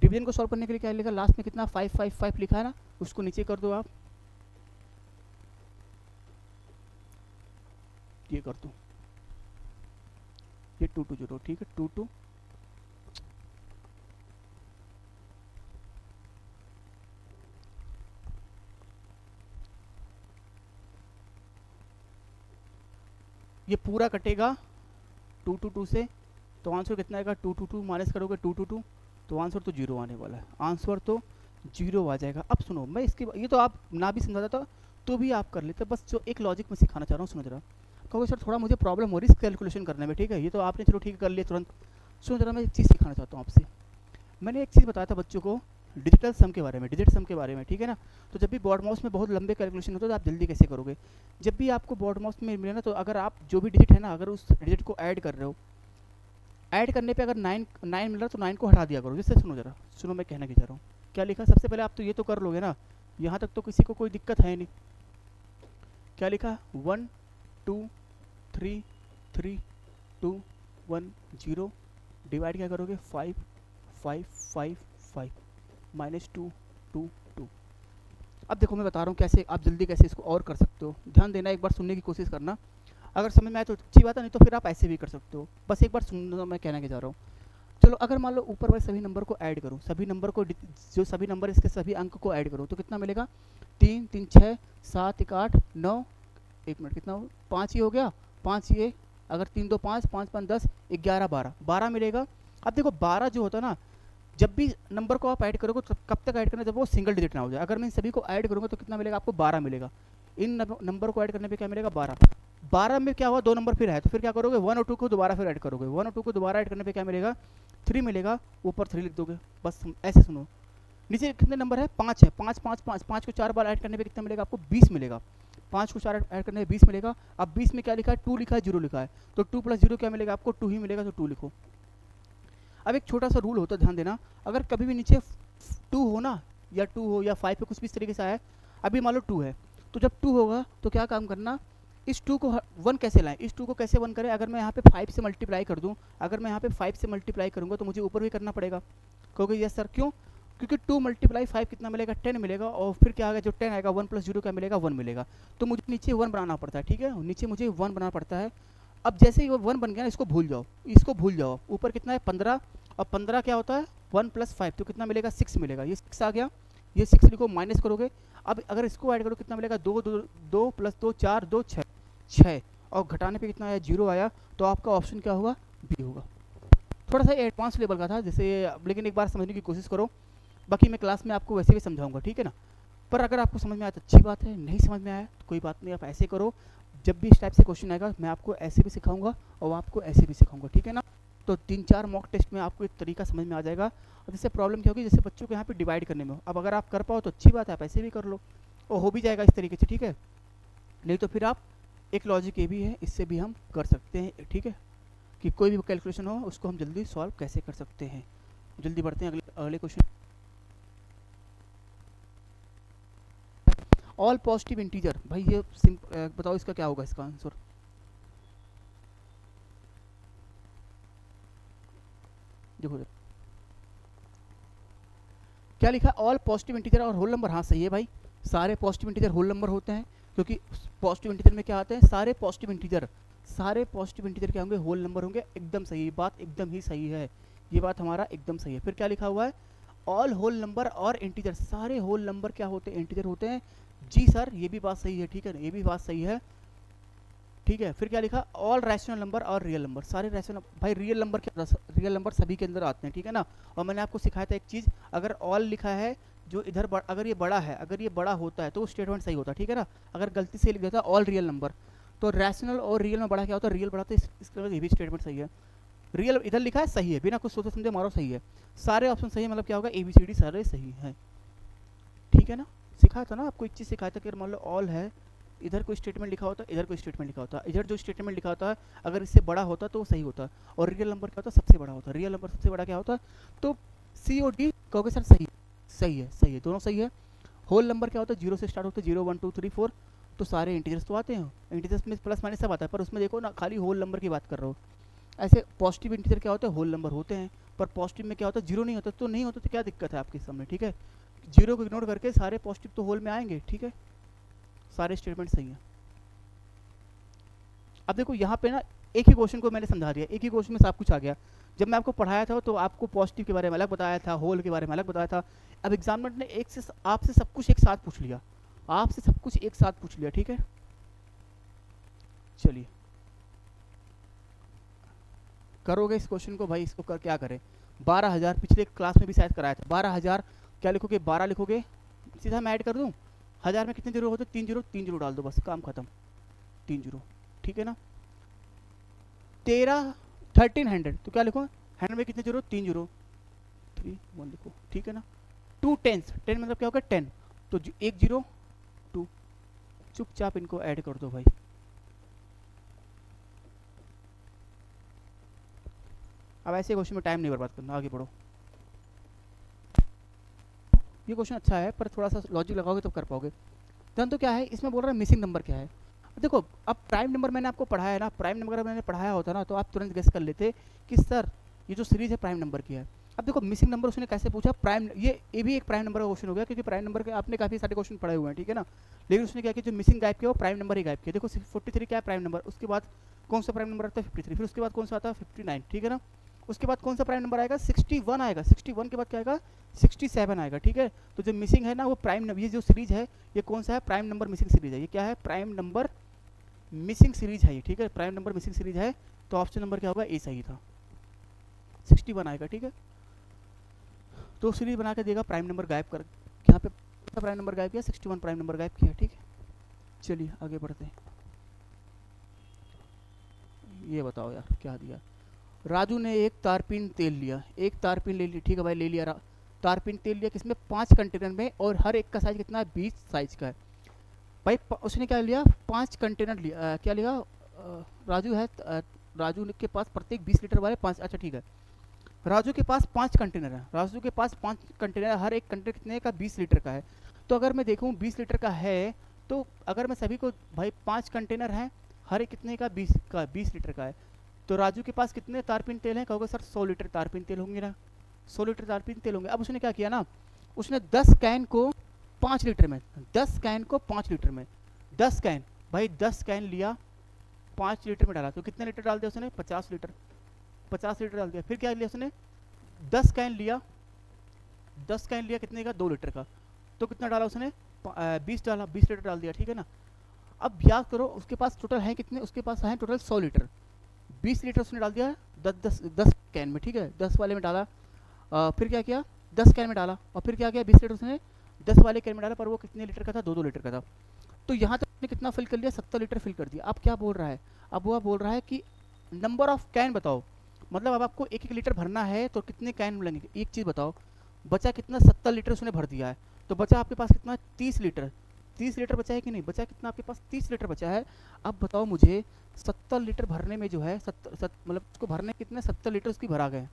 डिवीजन को सॉल्व करने के लिए क्या लिखा, लास्ट में कितना 5 5 5 लिखा है ना, उसको नीचे कर दो आप, ये कर दो, ये 2 2 0, ठीक है, 2 2 ये पूरा कटेगा 2 2 2 से, तो आंसर कितना आएगा, 2 2 2 माइनस करोगे 2 2 2, तो आंसर तो 0 आने वाला है, आंसर तो 0 आ जाएगा। अब सुनो, मैं इसके ये तो आप ना भी समझा था तो भी आप कर लेते, बस जो एक लॉजिक में सिखाना चाह रहा हूँ, सुनो जरा। कहोगे सर थोड़ा मुझे प्रॉब्लम हो रही है कैलकुलेशन करने में, ठीक है, ये तो आपने चलो ठीक कर लिया तुरंत। सुनो जरा, मैं एक चीज़ सिखाना चाहता हूँ आपसे। मैंने एक चीज़ बताया था बच्चों को डिजिटल सम के बारे में, डिजिट सम के बारे में, ठीक है ना। तो जब भी बॉर्ड माउस में बहुत लंबे कैलकुलेशन होते हैं तो आप जल्दी कैसे करोगे, जब भी आपको बॉर्ड माउस में मिले ना, तो अगर आप जो भी डिजिट है ना, अगर उस डिजिट को ऐड कर रहे हो, ऐड करने पे अगर 9 9 मिल रहा है तो 9 को हटा दिया करो। जैसे सुनो जरा, सुनो मैं कहना क्या चाह रहा हूँ, क्या लिखा सबसे पहले, आप तो ये तो कर लोगे ना, यहाँ तक तो किसी को कोई दिक्कत है नहीं। क्या लिखा, 1 2 3 3 2 1 0, डिवाइड क्या करोगे 5 5 5 5 माइनस 2 2 2। अब देखो मैं बता रहा हूँ कैसे आप जल्दी कैसे इसको और कर सकते हो, ध्यान देना, एक बार सुनने की कोशिश करना, अगर समझ में आए तो अच्छी बात है, नहीं तो फिर आप ऐसे भी कर सकते हो, बस एक बार सुनना मैं कहना क्या चाह रहा हूँ। चलो अगर मान लो ऊपर वाले सभी नंबर को ऐड करो, सभी नंबर को, जो सभी नंबर इसके सभी अंक को ऐड करो, तो कितना मिलेगा, 3 3 6 7 1 8 9, एक मिनट कितना हो, 5 ही हो गया, 5 ये, अगर 3 2 5 5 5 10 11 12 12 मिलेगा। अब देखो 12 जो होता है ना, जब भी नंबर को आप ऐड करोगे तो कब तक ऐड करना, जब वो सिंगल डिजिट ना हो जाए। अगर मैं इन सभी को ऐड करूँगा तो कितना मिलेगा आपको, 12 मिलेगा। इन नंबर को ऐड करने पे क्या मिलेगा, 12। 12 में क्या हुआ, 2 नंबर फिर है, तो फिर क्या करोगे, 1 और 2 को दोबारा फिर ऐड करोगे, 1 और 2 को दोबारा ऐड करने पे क्या मिलेगा, 3 मिलेगा, ऊपर 3 लिख दोगे, बस ऐसे सुनो। नीचे कितने नंबर है, 5 है, 5 5 5 5 को 4 बार ऐड करने पे कितना मिलेगा आपको, 20 मिलेगा, 5 को 4 ऐड करने पे 20 मिलेगा। अब 20 में क्या लिखा है, 2 लिखा है, 0 लिखा है, तो 2 + 0 क्या मिलेगा आपको, 2 ही मिलेगा, तो 2 लिखो। अब एक छोटा सा रूल होता है, ध्यान देना, अगर कभी भी नीचे 2 हो ना, या 2 हो या 5 पे कुछ भी इस तरीके से आया, अभी मान लो 2 है, तो जब 2 होगा तो क्या काम करना, इस 2 को 1 कैसे लाएं, इस 2 को कैसे 1 करें, अगर मैं यहाँ पे 5 से मल्टीप्लाई कर दूँ, अगर मैं यहाँ पे 5 से मल्टीप्लाई करूँगा तो मुझे ऊपर भी करना पड़ेगा। कहोगे यस सर क्यों, क्योंकि 2 × 5 कितना मिलेगा, 10 मिलेगा, और फिर क्या आएगा, जो 10 आएगा 1 + 0 क्या मिलेगा, 1 मिलेगा, तो मुझे नीचे 1 बनाना पड़ता है, ठीक है, नीचे मुझे 1 बनाना पड़ता है। अब जैसे ही वो 1 बन गया ना, इसको भूल जाओ, इसको भूल जाओ, ऊपर कितना है 15, और 15 क्या होता है 1 + 5, तो कितना मिलेगा 6 मिलेगा, ये 6 आ गया, ये 6 लिखो, माइनस करोगे। अब अगर इसको ऐड करो कितना मिलेगा, 2 2 2 + 2 4 2 6 6, और घटाने पे कितना आया, 0 आया, तो आपका ऑप्शन क्या होगा, बी होगा। थोड़ा सा एडवांस लेवल का था जैसे, लेकिन एक बार समझने की कोशिश करो, बाकी मैं क्लास में आपको वैसे भी समझाऊंगा, ठीक है ना। पर अगर आपको समझ में आया तो अच्छी बात है, नहीं समझ में आया तो कोई बात नहीं, आप ऐसे करो, जब भी इस टाइप से क्वेश्चन आएगा मैं आपको ऐसे भी सिखाऊंगा और आपको ऐसे भी सिखाऊंगा, ठीक है ना। तो 3-4 मॉक टेस्ट में आपको एक तरीका समझ में आ जाएगा। और जैसे प्रॉब्लम क्या होगी, जैसे बच्चों को यहाँ पे डिवाइड करने में, अब अगर आप कर पाओ तो अच्छी बात है, आप ऐसे भी कर लो और हो भी जाएगा इस तरीके से, ठीक है। नहीं तो फिर आप, एक लॉजिक ये भी है, इससे भी हम कर सकते हैं, ठीक है, कि कोई भी कैलकुलेशन हो उसको हम जल्दी सॉल्व कैसे कर सकते हैं। जल्दी बढ़ते हैं अगले क्वेश्चन। ऑल पॉजिटिव इंटीजर, भाई ये बताओ इसका क्या होगा, इसका आंसर देखो क्या लिखा है, ऑल पॉजिटिव इंटीजर और होल नंबर, हाँ सही है भाई, सारे पॉजिटिव इंटीजर होल नंबर होते हैं, क्योंकि पॉजिटिव इंटीजर में क्या आते हैं, सारे पॉजिटिव इंटीजर, सारे पॉजिटिव इंटीजर क्या होंगे, होल नंबर होंगे, एकदम सही बात, एकदम ही सही है, ये बात हमारा एकदम सही है। फिर क्या लिखा हुआ है, ऑल होल नंबर और इंटीजर, सारे होल नंबर क्या होते हैं, इंटीजर होते हैं, जी सर, ये भी बात सही है, ठीक है ना, ये भी बात सही है, ठीक है। फिर क्या लिखा, ऑल रैशनल नंबर और रियल नंबर, सारे रैशनल, भाई रियल नंबर क्या, रियल नंबर सभी के अंदर आते हैं, ठीक है ना। और मैंने आपको सिखाया था एक चीज़, अगर ऑल लिखा है जो इधर अगर ये बड़ा है, अगर ये बड़ा होता है तो स्टेटमेंट सही होता है, ठीक है ना। अगर गलती से लिख देता ऑल रियल नंबर, तो रैशनल और रियल में बड़ा क्या होता है, रियल बड़ा, तो इसके बाद ये भी स्टेटमेंट सही है। रियल इधर लिखा है सही है, बिना कुछ सोचे समझे मारो सही है, सारे ऑप्शन सही है, मतलब क्या होगा, ABCD सारे सही है, ठीक है ना। सिखाया था ना आपको, एक चीज़ सिखाया था कि मान लो ऑल है, इधर कोई स्टेटमेंट लिखा होता है, इधर कोई स्टेटमेंट लिखा होता है, इधर जो स्टेटमेंट लिखा होता है अगर इससे बड़ा होता तो वो सही होता, और रियल नंबर क्या होता है, सबसे बड़ा होता है, रियल नंबर सबसे बड़ा क्या होता है, तो COD कहोगे सर सही, सही है, सही है, दोनों सही है। होल नंबर क्या होता है, 0 से स्टार्ट होता है, 0 1 2 3 4, तो सारे इंटीजर्स तो आते हैं, इंटीजर्स में प्लस माइनस सब आता है, पर उसमें देखो ना खाली होल नंबर की बात कर रहा हूँ। ऐसे पॉजिटिव इंटीजर क्या होता है, होल नंबर होते हैं, पर पॉजिटिव में क्या होता है, 0 नहीं होता, तो नहीं होता तो क्या दिक्कत है आपके सामने, ठीक है। 0 को इग्नोर करके सारे पॉजिटिव तो होल में आएंगे, ठीक है, सारे स्टेटमेंट सही हैं। अब देखो यहाँ पे ना एक ही क्वेश्चन को मैंने समझा दिया, एक ही क्वेश्चन में सब कुछ आ गया। जब मैं आपको पढ़ाया था तो आपको पॉजिटिव के बारे में अलग बताया था, होल के बारे में अलग बताया था। अब एग्जामिनर ने एक से आपसे सब कुछ एक साथ पूछ लिया, आपसे सब कुछ एक साथ पूछ लिया, ठीक है। चलिए करोगे इस क्वेश्चन को, भाई इसको कर क्या करें। 12,000 पिछले क्लास में भी शायद कराया था, 12,000 क्या लिखोगे, 12 लिखोगे, सीधा मैं ऐड कर दूँ, 1000 में कितने जीरो होते, 3 जीरो, 3 जीरो डाल दो, बस काम खत्म, 3 जीरो, ठीक है ना। 1300 तो क्या लिखो, 100 में कितने जीरो, 3 जीरो, 3 1 लिखो, ठीक है ना। 2 टेंस, 10 मतलब क्या होगा 10, तो 1 जीरो 2, चुपचाप इनको ऐड कर दो भाई। अब ऐसे क्वेश्चन में टाइम नहीं बर्बाद करना, आगे बढ़ो। ये क्वेश्चन अच्छा है पर थोड़ा सा लॉजिक लगाओगे तो कर पाओगे। जान तो क्या है इसमें, बोल रहा है मिसिंग नंबर क्या है। देखो अब प्राइम नंबर मैंने आपको पढ़ाया है ना, प्राइम नंबर अगर मैंने पढ़ाया होता ना तो आप तुरंत गेस कर लेते कि सर ये जो सीरीज है प्राइम नंबर की है। अब देखो मिसिंग नंबर उसने कैसे पूछा, प्राइम, ये भी एक प्राइम नंबर का क्वेश्चन हो गया, क्योंकि प्राइम नंबर के आपने काफी सारे क्वेश्चन पढ़े हुए हैं, ठीक है ना। लेकिन उसने क्या किया, जो मिसिंग गायब किया वो प्राइम नंबर ही गायब किया। देखो 43 क्या है प्राइम नंबर, उसके बाद कौन सा प्राइम नंबर आता है 53, फिर उसके बाद कौन सा आता है 59, ठीक है ना। उसके बाद कौन सा प्राइम नंबर आएगा 61 आएगा, 61 के बाद क्या आएगा 67 आएगा, ठीक है। तो जो मिसिंग है ना वो प्राइम नंबर, ये जो सीरीज है ये कौन सा है, प्राइम नंबर मिसिंग सीरीज है, ये क्या है, प्राइम नंबर मिसिंग सीरीज है ये, ठीक है, प्राइम नंबर मिसिंग सीरीज है। तो ऑप्शन नंबर क्या होगा, ए सही था, 61 आएगा, ठीक है। तो सीरीज बना के देगा, प्राइम नंबर गायब कर, यहाँ पे प्राइम नंबर गायब किया, 61 प्राइम नंबर गायब किया, ठीक है। चलिए आगे बढ़ते हैं। ये बताओ यार क्या दिया, राजू ने एक तारपीन तेल लिया, एक तारपीन ले ली, ठीक है भाई ले लिया, तारपीन तेल लिया किसमें 5 कंटेनर में, और हर एक का साइज कितना है 20 साइज का है। भाई उसने क्या लिया 5 कंटेनर लिया, क्या लिया, राजू है, राजू के पास प्रत्येक 20 लीटर वाले 5, अच्छा ठीक है, राजू के पास 5 कंटेनर है, राजू के पास 5 कंटेनर, हर एक कंटेनर कितने का 20 लीटर का है। तो अगर मैं देखूँ 20 लीटर का है, तो अगर मैं सभी को, भाई 5 कंटेनर हैं, हर एक कितने का 20 लीटर का है, तो राजू के पास कितने तारपीन तेल हैं, कहोगे सर 100 लीटर तारपीन तेल होंगे ना, 100 लीटर तारपीन तेल होंगे। अब उसने क्या किया ना, उसने 10 कैन को 5 लीटर में, 10 कैन को 5 लीटर में, 10 कैन, भाई 10 कैन लिया 5 लीटर में डाला, तो कितने लीटर डाल दिया उसने, 50 लीटर, 50 लीटर डाल दिया। फिर क्या लिया उसने, 10 कैन लिया, 10 कैन लिया कितने का 2 लीटर का, तो कितना डाला उसने 20 डाला, 20 लीटर डाल दिया, ठीक है ना। अब याद करो उसके पास टोटल है कितने, उसके पास है टोटल 100 लीटर, 20 लीटर उसने डाल दिया 10 कैन में, ठीक है, 10 वाले में डाला, फिर क्या किया 10 कैन में डाला, और फिर क्या किया 20 लीटर उसने 10 वाले कैन में डाला, पर वो कितने लीटर का था, 2 लीटर का था। तो यहाँ तक उसने कितना फिल कर लिया, 70 लीटर फिल कर दिया। अब क्या बोल रहा है, अब वो बोल रहा है कि नंबर ऑफ कैन बताओ, मतलब अब आपको 1-1 लीटर भरना है तो कितने कैन मिलेंगे, एक चीज़ बताओ। बचा कितना, 70 लीटर उसने भर दिया है, तो बचा आपके पास कितना 30 लीटर, 30 लीटर बचा है कि नहीं, बचा कितना आपके पास 30 लीटर बचा है। अब बताओ मुझे 70 लीटर भरने में जो है मतलब उसको भरने कितने 70 लीटर उसकी भरा गए,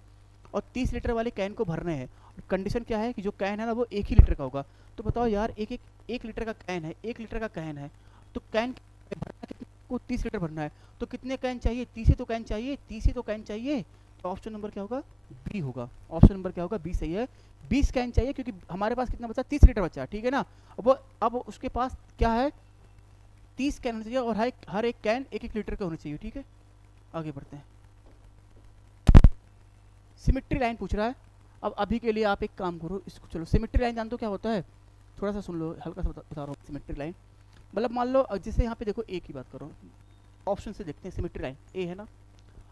और 30 लीटर वाले कैन को भरने हैं। कंडीशन क्या है कि जो कैन है ना वो 1 ही लीटर का होगा। तो बताओ यार एक लीटर का कैन है, 1 लीटर का कैन है, तो कैन भरना कितने को 30 लीटर भरना है, तो कितने कैन चाहिए, 30 ही तो कैन चाहिए, 30 ही तो कैन चाहिए। तो ऑप्शन नंबर क्या होगा, बी होगा, ऑप्शन नंबर क्या होगा, बी सही है। 20 कैन चाहिए क्योंकि हमारे पास कितना बचा 30 लीटर बचा, ठीक है ना। अब उसके पास क्या है 30 कैन होना चाहिए, और हर एक कैन 1-1 लीटर का होना चाहिए, ठीक है। आगे बढ़ते हैं। सिमेट्री लाइन पूछ रहा है। अब अभी के लिए आप एक काम करो, इसको चलो सिमेट्री लाइन जान दो क्या होता है, थोड़ा सा सुन लो, हल्का सा बता रहा हूँ। सिमेट्री लाइन मतलब मान लो जैसे यहाँ पे देखो ए की बात करो, ऑप्शन से देखते हैं। सिमेट्री लाइन ए है ना,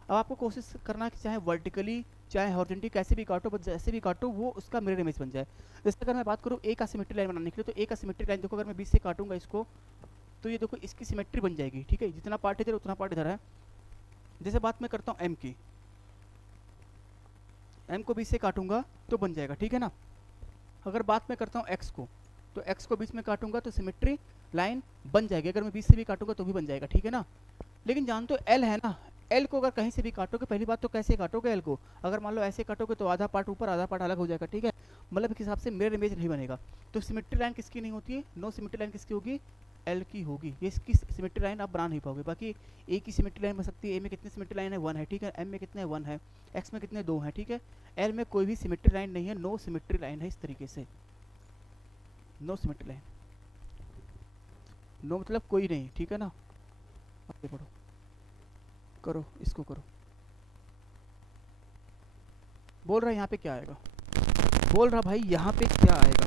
अब आपको कोशिश करना है कि चाहे वर्टिकली चाहे हॉरिजॉन्टली कैसे भी काटो, बस जैसे भी काटो वो उसका मिरर इमेज बन जाए। जैसे अगर मैं बात करूँ ए का सिमेट्री लाइन बनाने के लिए, तो ए का सिमेट्री लाइन देखो, अगर मैं बीच से काटूंगा इसको तो ये देखो इसकी सिमेट्री बन जाएगी, ठीक है। जितना पार्ट इधर उतना पार्ट इधर है। जैसे बात मैं करता हूँ एम की, एम को बीच से काटूंगा तो बन जाएगा, ठीक है ना। अगर बात मैं करता हूँ एक्स को, तो एक्स को बीच में काटूंगा तो सिमेट्री लाइन बन जाएगी। अगर मैं बीच से भी काटूंगा तो भी बन जाएगा, ठीक है ना। लेकिन जानते हो एल है ना, एल को अगर कहीं से भी काटोगे, पहली बात तो कैसे काटोगे एल को, अगर मान लो ऐसे काटोगे तो आधा पार्ट ऊपर आधा पार्ट अलग हो जाएगा, ठीक है। मतलब एक हिसाब से मिरर इमेज नहीं बनेगा। तो सिमेट्री लाइन किसकी नहीं होती है, नो सिमेट्री लाइन किसकी होगी, एल की होगी। ये इसकी सिमेट्री लाइन आप बना नहीं पाओगे। बाकी ए की सिमेट्री लाइन बन सकती है। ए में कितनी सिमेट्री लाइन है, 1 है, ठीक है। एम में कितने 1 है, एक्स में कितने 2 हैं, ठीक है। एल में कोई भी सिमेट्री लाइन नहीं है, नो सिमेट्री लाइन है। इस तरीके से नो सिमेट्री लाइन, नो मतलब कोई नहीं, ठीक है ना। आगे बढ़ो, करो इसको करो। बोल रहा है यहाँ पे क्या आएगा, बोल रहा भाई यहाँ पे क्या आएगा,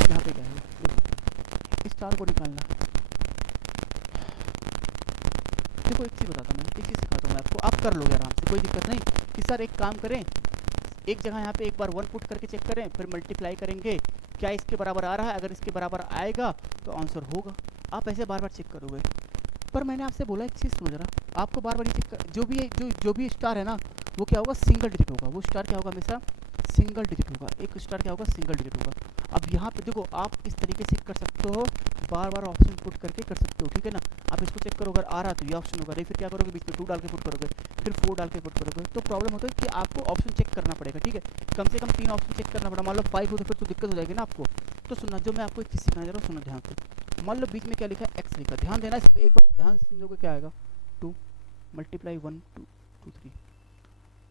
यहाँ पे क्या आएगा, स्टार को निकालना। देखो एक चीज़ बताता हूँ, एक चीज़ सिखाता हूँ मैं आपको, आप कर लोगे आराम से, कोई दिक्कत नहीं। कि सर एक काम करें, एक जगह यहाँ पे एक बार 1 पुट करके चेक करें, फिर मल्टीप्लाई करेंगे क्या इसके बराबर आ रहा है। अगर इसके बराबर आएगा तो आंसर होगा। आप ऐसे बार बार चेक करोगे। पर मैंने आपसे बोला एक चीज़ समझ रहा, आपको बार बार चेक कर, जो भी स्टार है ना वो क्या होगा, सिंगल डिजिट होगा। वो स्टार क्या होगा, हमेशा सिंगल डिजिट होगा। एक स्टार क्या होगा, सिंगल डिजिट होगा। अब यहाँ पे देखो आप इस तरीके से कर सकते हो, बार बार ऑप्शन पुट करके कर सकते हो, ठीक है ना। आप इसको चेक करो, अगर आ रहा तो ये ऑप्शन होगा, नहीं फिर क्या करोगे, बीच में 2 डाल के पुट करोगे, फिर 4 डाल के पुट करोगे। तो प्रॉब्लम होता है कि आपको ऑप्शन चेक करना पड़ेगा, ठीक है। कम से कम 3 ऑप्शन चेक करना पड़ा। मान लो 5 हो तो फिर तो दिक्कत हो जाएगी ना आपको। तो सुनना, जो मैं आपको एक चीज़ सिखाने जा रहा हूँ, सुनो ध्यान से। मान लो बीच में क्या लिखा है, एक्स लिखा, ध्यान देना, एक बार ध्यान से समझोगे क्या आएगा, 2 मल्टीप्लाई 1 2 2 3।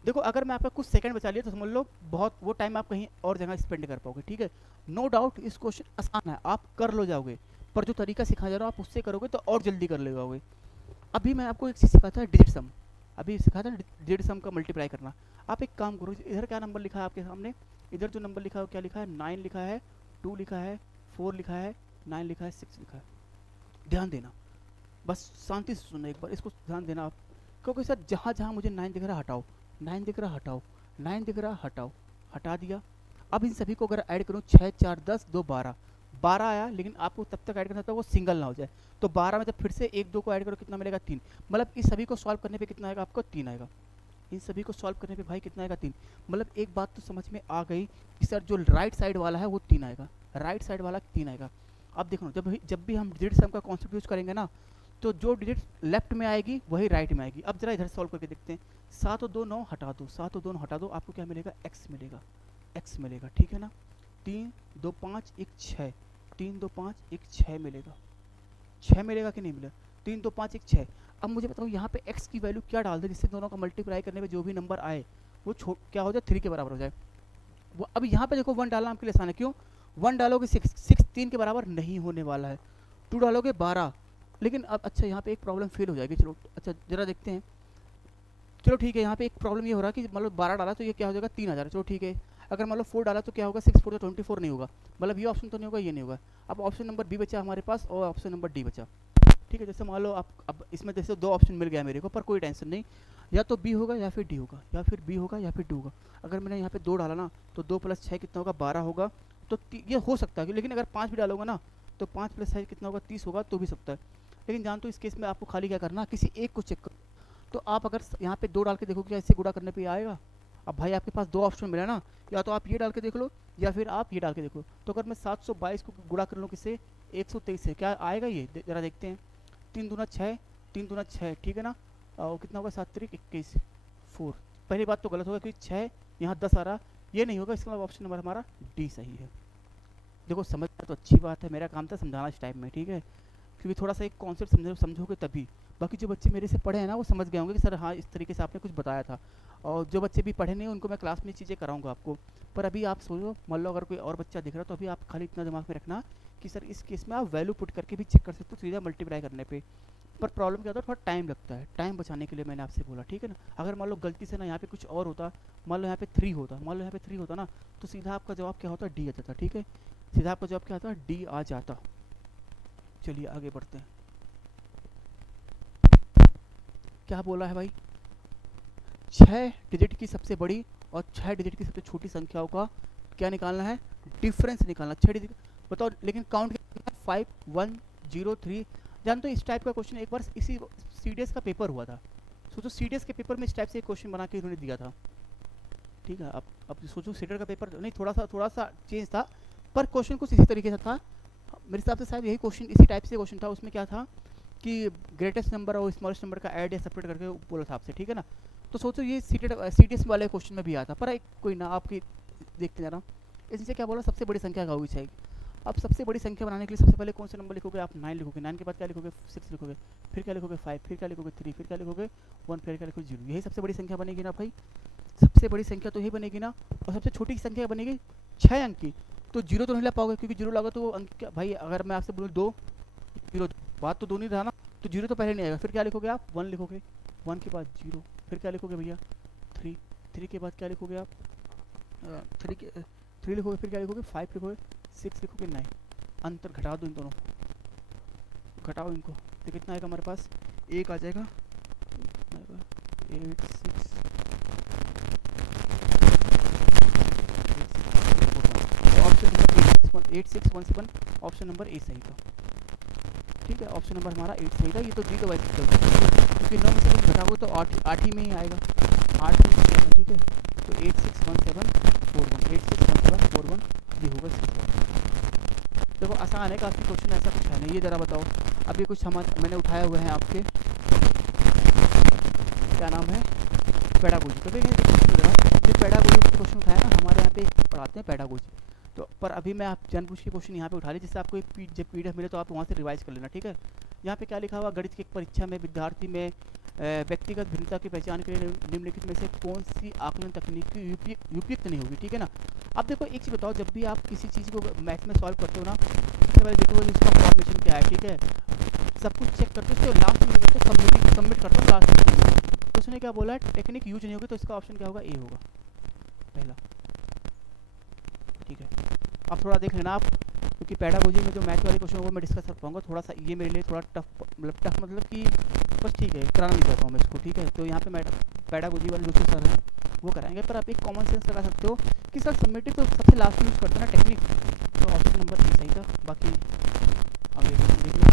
देखो अगर मैं आपका कुछ सेकंड बचा लिया तो समझ लो बहुत, वो टाइम आप कहीं और जगह स्पेंड कर पाओगे, ठीक है। नो डाउट इस क्वेश्चन आसान है, आप कर लो जाओगे, पर जो तरीका सिखाया जा रहा है आप उससे करोगे तो और जल्दी कर ले जाओगे। अभी मैं आपको एक चीज़ सिखाता है, डिजिट सम। अभी सिखाया था डिजिट सम का मल्टीप्लाई करना। आप एक काम करो, इधर क्या नंबर लिखा है आपके सामने, इधर जो नंबर लिखा है वो क्या लिखा है, 9 लिखा है, 2 लिखा है, 4 लिखा है, 9 लिखा है, 6 लिखा है। ध्यान देना, बस शांति से सुनना एक बार, इसको ध्यान देना आप। क्योंकि सर जहाँ जहाँ मुझे 9 दिख रहा हटाओ, 9 दिख रहा हटाओ, 9 दिख रहा हटाओ, हटा दिया। अब इन सभी को अगर ऐड करूँ, 6 4 10 2 12, 12 आया, लेकिन आपको तब तक ऐड करना था वो सिंगल ना हो जाए। तो 12 में जब फिर से 1 2 को ऐड करो कितना मिलेगा, 3। मतलब इस सभी को सॉल्व करने पे कितना आएगा आपको, 3 आएगा। इन सभी को सॉल्व करने पे भाई कितना आएगा, 3। मतलब एक बात तो समझ में आ गई कि सर जो राइट साइड वाला है वो 3 आएगा, राइट साइड वाला 3 आएगा। अब देखो जब भी हम डिजिट सम का कॉन्सेप्ट यूज करेंगे ना, तो जो डिजिट लेफ्ट में आएगी वही राइट में आएगी। अब जरा इधर सॉल्व करके देखते हैं। 7 और 2 9 हटा दो, 7 और 2 हटा दो, आपको क्या मिलेगा, एक्स मिलेगा, एक्स मिलेगा, ठीक है ना। 3 2 5 1 6, 3 2 5 1 6 मिलेगा, 6 मिलेगा कि नहीं मिलेगा, 3 2 5 1 6। अब मुझे बताओ यहाँ पे x की वैल्यू क्या डाल दे जिससे दोनों का मल्टीप्लाई करने पे जो भी नंबर आए वो क्या हो जाए, 3 के बराबर हो जाए। वो अब यहाँ पे देखो 1 डालना आपके लिए आसान है, क्यों, 1 डालोगे 6 3 के बराबर नहीं होने वाला है, 2 डालोगे 12। लेकिन अब अच्छा यहाँ पे एक प्रॉब्लम फेल हो जाएगी, चलो अच्छा जरा देखते हैं। चलो ठीक है, यहाँ पे एक प्रॉब्लम ये हो रहा है कि मतलब 12 डाला तो ये क्या हो जाएगा, 3000। चलो ठीक है, अगर मान लो 4 डाला तो क्या होगा, 6 4 तो 24 नहीं होगा। मतलब ये ऑप्शन तो नहीं होगा, ये नहीं होगा। अब ऑप्शन नंबर बी बचा हमारे पास और ऑप्शन नंबर डी बचा, ठीक है। जैसे मान लो आप अब इसमें जैसे 2 ऑप्शन मिल गया मेरे को, पर कोई टेंशन नहीं, या तो बी होगा या फिर डी होगा, या फिर बी होगा या फिर डी होगा। अगर मैंने यहाँ पे 2 डाला ना तो 2 + 6 कितना होगा, 12 होगा। तो ये हो सकता है, लेकिन अगर 5 भी डालोगा ना तो 5 + 6 कितना होगा, 30 होगा, तो भी सकता है। लेकिन जान तो इस केस में आपको खाली क्या करना, किसी एक को चेक करो। तो आप अगर यहाँ पे 2 डाल के देखो क्या इससे गुणा करने पे आएगा। अब भाई आपके पास 2 ऑप्शन मिला ना, या तो आप ये डाल के देख लो या फिर आप ये डाल के देखो। तो अगर मैं 722 को गुणा कर लूँ किससे, 123 से, क्या आएगा ये जरा देखते हैं। 3 दूना 6, 3 दूना 6, ठीक है ना। और कितना होगा, 7 3 21 4। पहली बात तो गलत होगा क्योंकि 6 यहाँ 10 आ रहा, ये नहीं होगा। इसका मतलब ऑप्शन नंबर हमारा डी सही है। देखो समझना तो अच्छी बात है, मेरा काम था समझाना इस टाइप में, ठीक है। क्योंकि थोड़ा सा एक कॉन्सेप्ट समझोगे तभी। बाकी जो बच्चे मेरे से पढ़े हैं ना वो समझ गए होंगे कि सर हाँ इस तरीके से आपने कुछ बताया था। और जो बच्चे भी पढ़े नहीं उनको मैं क्लास में चीज़ें कराऊंगा आपको। पर अभी आप सोचो, मान लो अगर कोई और बच्चा दिख रहा है तो अभी आप खाली इतना दिमाग में रखना कि सर इस केस में आप वैल्यू पुट करके भी चेक कर सकते हो सीधा मल्टीप्लाई करने पे। पर प्रॉब्लम क्या होता है, थोड़ा टाइम लगता है, टाइम बचाने के लिए मैंने आपसे बोला, ठीक है ना। अगर मान लो गलती से ना यहाँ पे कुछ और होता, मान लो यहाँ पे 3 होता, मान लो यहाँ पे 3 होता ना, तो सीधा आपका जवाब क्या होता, डी आ जाता, ठीक है, सीधा आपका जवाब क्या होता, डी आ जाता। चलिए आगे बढ़ते हैं। क्या बोला है भाई, 6 डिजिट की सबसे बड़ी और 6 डिजिट की सबसे छोटी संख्याओं का क्या निकालना है, डिफरेंस निकालना। 6 डिजिट बताओ, लेकिन काउंट क्या, 5 1 0 3। जानते हो इस टाइप का क्वेश्चन एक बार इसी सीडीएस का पेपर हुआ था। सोचो सीडीएस के पेपर में इस टाइप से एक क्वेश्चन बना के उन्होंने दिया था, ठीक है। अब सोचो सीडीएस का पेपर नहीं, थोड़ा सा चेंज था, पर क्वेश्चन कुछ इसी तरीके से था। मेरे हिसाब से शायद यही क्वेश्चन इसी टाइप से क्वेश्चन था। उसमें क्या था कि ग्रेटेस्ट नंबर और स्मॉलेस्ट नंबर का ऐड या सेपरेट करके बोला था आपसे, ठीक है ना। तो सोचो ये सीडीएस वाले क्वेश्चन में भी आता, पर एक कोई ना, आपकी देखते जा रहा हूँ। इससे क्या बोला, सबसे बड़ी संख्या का होगी चाहिए। अब सबसे बड़ी संख्या बनाने के लिए सबसे पहले कौन सा नंबर लिखोगे आप, 9 लिखोगे, 9 के बाद क्या लिखोगे, 6 लिखोगे, फिर क्या लिखोगे 5, फिर क्या लिखोगे 3, फिर क्या लिखोगे 1, फिर क्या लिखोगे 0। यही सबसे बड़ी संख्या बनेगी ना भाई, सबसे बड़ी संख्या तो यही बनेगी ना। और सबसे छोटी संख्या बनेगी 6 अंक की, तो 0 तो नहीं ला पाओगे, क्योंकि 0 लाओगे तो वो अंक भाई, अगर मैं आपसे बोलूँ 2 0, बात तो 2 नहीं रहा ना, तो 0 तो पहले नहीं आएगा। फिर क्या लिखोगे आप, 1 लिखोगे, 1 के बाद 0, फिर क्या लिखोगे भैया 3, 3 के बाद क्या लिखोगे आप 3 लिखोगे, फिर क्या लिखोगे 5 लिखोगे, 6 लिखोगे 9। अंतर घटा दो इन दोनों, घटाओ इनको, तो कितना आएगा हमारे पास, 1 आ जाएगा, 8 6 option number 8617, option number A सही था, ठीक है। ऑप्शन नंबर हमारा 8 सही था। ये तो डी तो वैसे क्योंकि 9 में से कुछ घटाओगे तो 8 ही में ही आएगा, 8 में आएगा, ठीक है। तो 861741, 861741 ये होगा सही। देखो आसान है काफ़ी क्वेश्चन, ऐसा कुछ है नहीं। ये ज़रा बताओ, अब ये कुछ मैंने उठाए हुए हैं आपके, क्या नाम है, पेडागोजी। तो ये पेडागोजी क्वेश्चन उठाया ना, हमारे यहाँ पे पढ़ाते हैं पेडागोजी। तो पर अभी मैं आप जानबूझ के क्वेश्चन यहाँ पे उठा ली, जिससे आपको एक जब पीडीएफ मिले तो आप वहाँ से रिवाइज कर लेना, ठीक है। यहाँ पे क्या लिखा हुआ, गणित की एक परीक्षा में विद्यार्थी में व्यक्तिगत भिन्नता की पहचान के लिए निम्नलिखित में से कौन सी आकलन तकनीक उपयुक्त नहीं होगी, ठीक है ना। अब देखो एक चीज़ बताओ, जब भी आप किसी चीज़ को मैथ में सॉल्व करते हो ना, सबसे पहले देखो इसका फॉर्मेशन क्या है, ठीक है, सब कुछ चेक करते हो, उसके लास्ट में करते हो सबमिट करते हो लास्ट में। तो उसने क्या बोला है, टेक्निक यूज नहीं होगी, तो इसका ऑप्शन क्या होगा, ए होगा पहला, ठीक है। अब थोड़ा देख लेना आप, क्योंकि पेडागोजी में जो मैथ वाले क्वेश्चन वो मैं डिस्कस कर पाऊंगा, थोड़ा सा ये मेरे लिए थोड़ा टफ मतलब कि बस ठीक है, कराना नहीं चाहता हूँ मैं इसको, ठीक है। तो यहाँ पे मैं पेडागोजी वाले दूसरे सर हैं वो कराएंगे, पर आप एक कॉमन सेंस लगा सकते हो कि सर सबमिटिव तो सबसे लास्ट में यूज़ करते हैं ना टेक्निक, तो ऑप्शन नंबर ए सही था। बाकी आगे देख लो,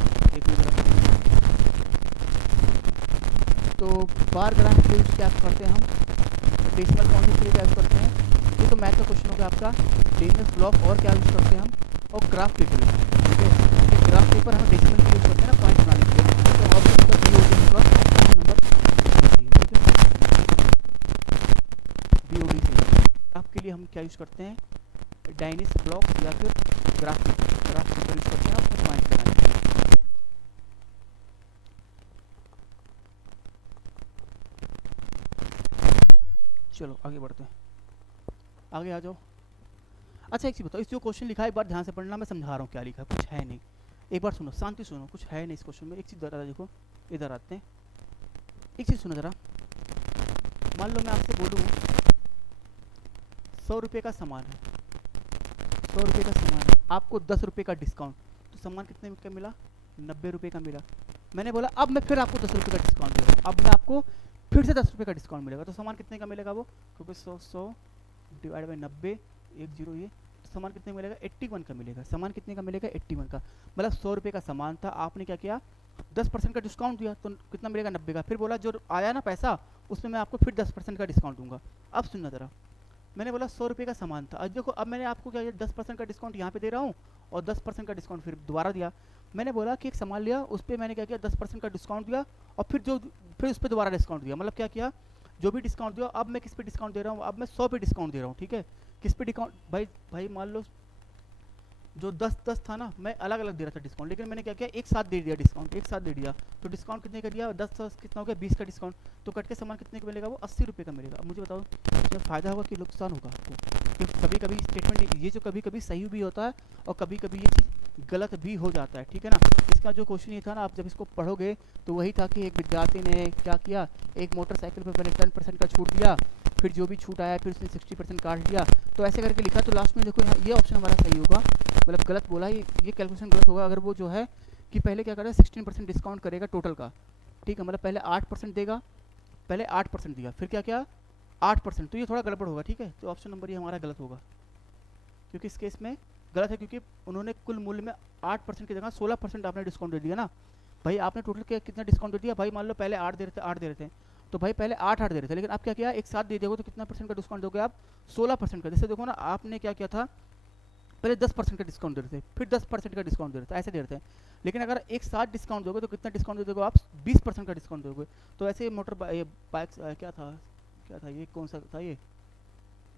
तो बार ग्राफ के यूज क्या करते हैं हम, डेसिमल काउंट के लिए क्या यूज़ करते हैं, ये तो मैथ का क्वेश्चन हो गया आपका। डेसिमल ब्लॉक और क्या यूज़ करते हैं हम, और ग्राफ पेपर, ठीक है। ग्राफ पेपर हम डेसिमल के यूज़ करते हैं ना पॉइंट बनाने के लिए, तो ऑप्शन नंबर बी होगा, ऑप्शन नंबर ठीक है, BOD से। ग्राफ के लिए हम क्या यूज़ करते हैं, डायनेस ब्लॉक या फिर ग्राफ पेपर यूज़ करते हैं आपको पॉइंट बनाने के लिए। चलो आगे बढ़ते हैं, आगे आ जाओ। अच्छा एक चीज़ बताओ, इस जो क्वेश्चन लिखा है एक बार ध्यान से पढ़ना, मैं समझा रहा हूँ क्या लिखा है, कुछ है नहीं, एक बार सुनो, शांति सुनो, कुछ है नहीं इस क्वेश्चन में। एक चीज़ ज़रा देखो, इधर आते हैं, एक चीज़ सुनो ज़रा। मान लो मैं आपसे बोलूँ 100 रुपये का सामान है, 100 रुपये का सामान है, आपको 10 रुपये का डिस्काउंट, तो सामान कितने का मिला, 90 रुपये का मिला। मैंने बोला अब मैं फिर आपको 10 रुपये का डिस्काउंट दे रहा हूँ, अब मैं आपको फिर से 10 रुपये का डिस्काउंट मिलेगा, तो सामान कितने का मिलेगा वो, क्योंकि 100 डिवाइड बाई 90 10 ये, तो सामान कितने का मिलेगा, 81 का मिलेगा। सामान कितने का मिलेगा, 81 का। मतलब 100 रुपये का सामान था, आपने क्या किया, 10% का डिस्काउंट दिया, तो कितना मिलेगा, 90 का। फिर बोला जो आया ना पैसा, उसमें मैं आपको फिर 10% का डिस्काउंट दूंगा। अब सुनना ज़रा, मैंने बोला 100 रुपये का सामान था, अब देखो अब मैंने आपको क्या 10% का डिस्काउंट यहाँ पे दे रहा हूँ, और 10% का डिस्काउंट फिर दोबारा दिया। मैंने बोला कि एक सामान लिया, उस पर मैंने क्या किया, 10% का डिस्काउंट दिया, और फिर उस पर दोबारा डिस्काउंट दिया। मतलब क्या किया, जो भी डिस्काउंट दिया, अब मैं किस पे डिस्काउंट दे रहा हूँ, अब मैं 100 पे डिस्काउंट दे रहा हूँ, ठीक है। किस पे डिस्काउंट, भाई मान लो जो 10 था ना, मैं अलग अलग दे रहा था डिस्काउंट, लेकिन मैंने क्या किया, एक साथ दे दिया डिस्काउंट, एक साथ दे दिया। तो डिस्काउंट कितने का दिया, 10 कितना हो गया, 20 का डिस्काउंट, तो कट के सामान कितने का मिलेगा, वो 80 रुपये का मिलेगा। अब मुझे बताओ इसमें फ़ायदा होगा कि नुकसान होगा आपको, क्योंकि कभी कभी स्टेटमेंट ये जो कभी कभी सही भी होता है और कभी कभी ये चीज़ गलत भी हो जाता है, ठीक है ना। इसका जो क्वेश्चन ये था ना, आप जब इसको पढ़ोगे तो वही था कि एक विद्यार्थी ने क्या किया, एक मोटरसाइकिल पर पहले 10% का छूट दिया, फिर जो भी छूट आया फिर उसने 60% काट दिया, तो ऐसे करके लिखा। तो लास्ट में देखो यहाँ ये ऑप्शन हमारा सही होगा, मतलब गलत बोला, ये कैलकुलेशन गलत होगा अगर वो जो है कि पहले क्या करेगा 16% डिस्काउंट करेगा टोटल का, ठीक है, मतलब पहले 8% देगा, पहले 8% दिया, फिर क्या क्या 8%, तो ये थोड़ा गड़बड़ होगा, ठीक है। तो ऑप्शन नंबर ये हमारा गलत होगा, क्योंकि इस केस में गलत है, क्योंकि उन्होंने कुल मूल्य में 8% की जगह 16% आपने डिस्काउंट दे दिया ना भाई। आपने टोटल क्या कितना डिस्काउंट दे दिया भाई, मान लो पहले 8 दे रहे थे, 8 दे रहे थे, तो भाई पहले 8 दे रहे थे, लेकिन आप क्या किया एक साथ दे दोगे तो कितना परसेंट का डिस्काउंट दोगे आप, 16% का। जैसे देखो ना, आपने क्या किया था, पहले 10% का डिस्काउंट दे रहे थे, फिर 10% का डिस्काउंट दे रहे थे, ऐसे दे रहे थे। लेकिन अगर एक साथ डिस्काउंट दोगे तो कितना डिस्काउंट दे दोगे आप, 20% का डिस्काउंट दोगे। तो ऐसे मोटर बाइक्स क्या था ये, कौन सा था ये,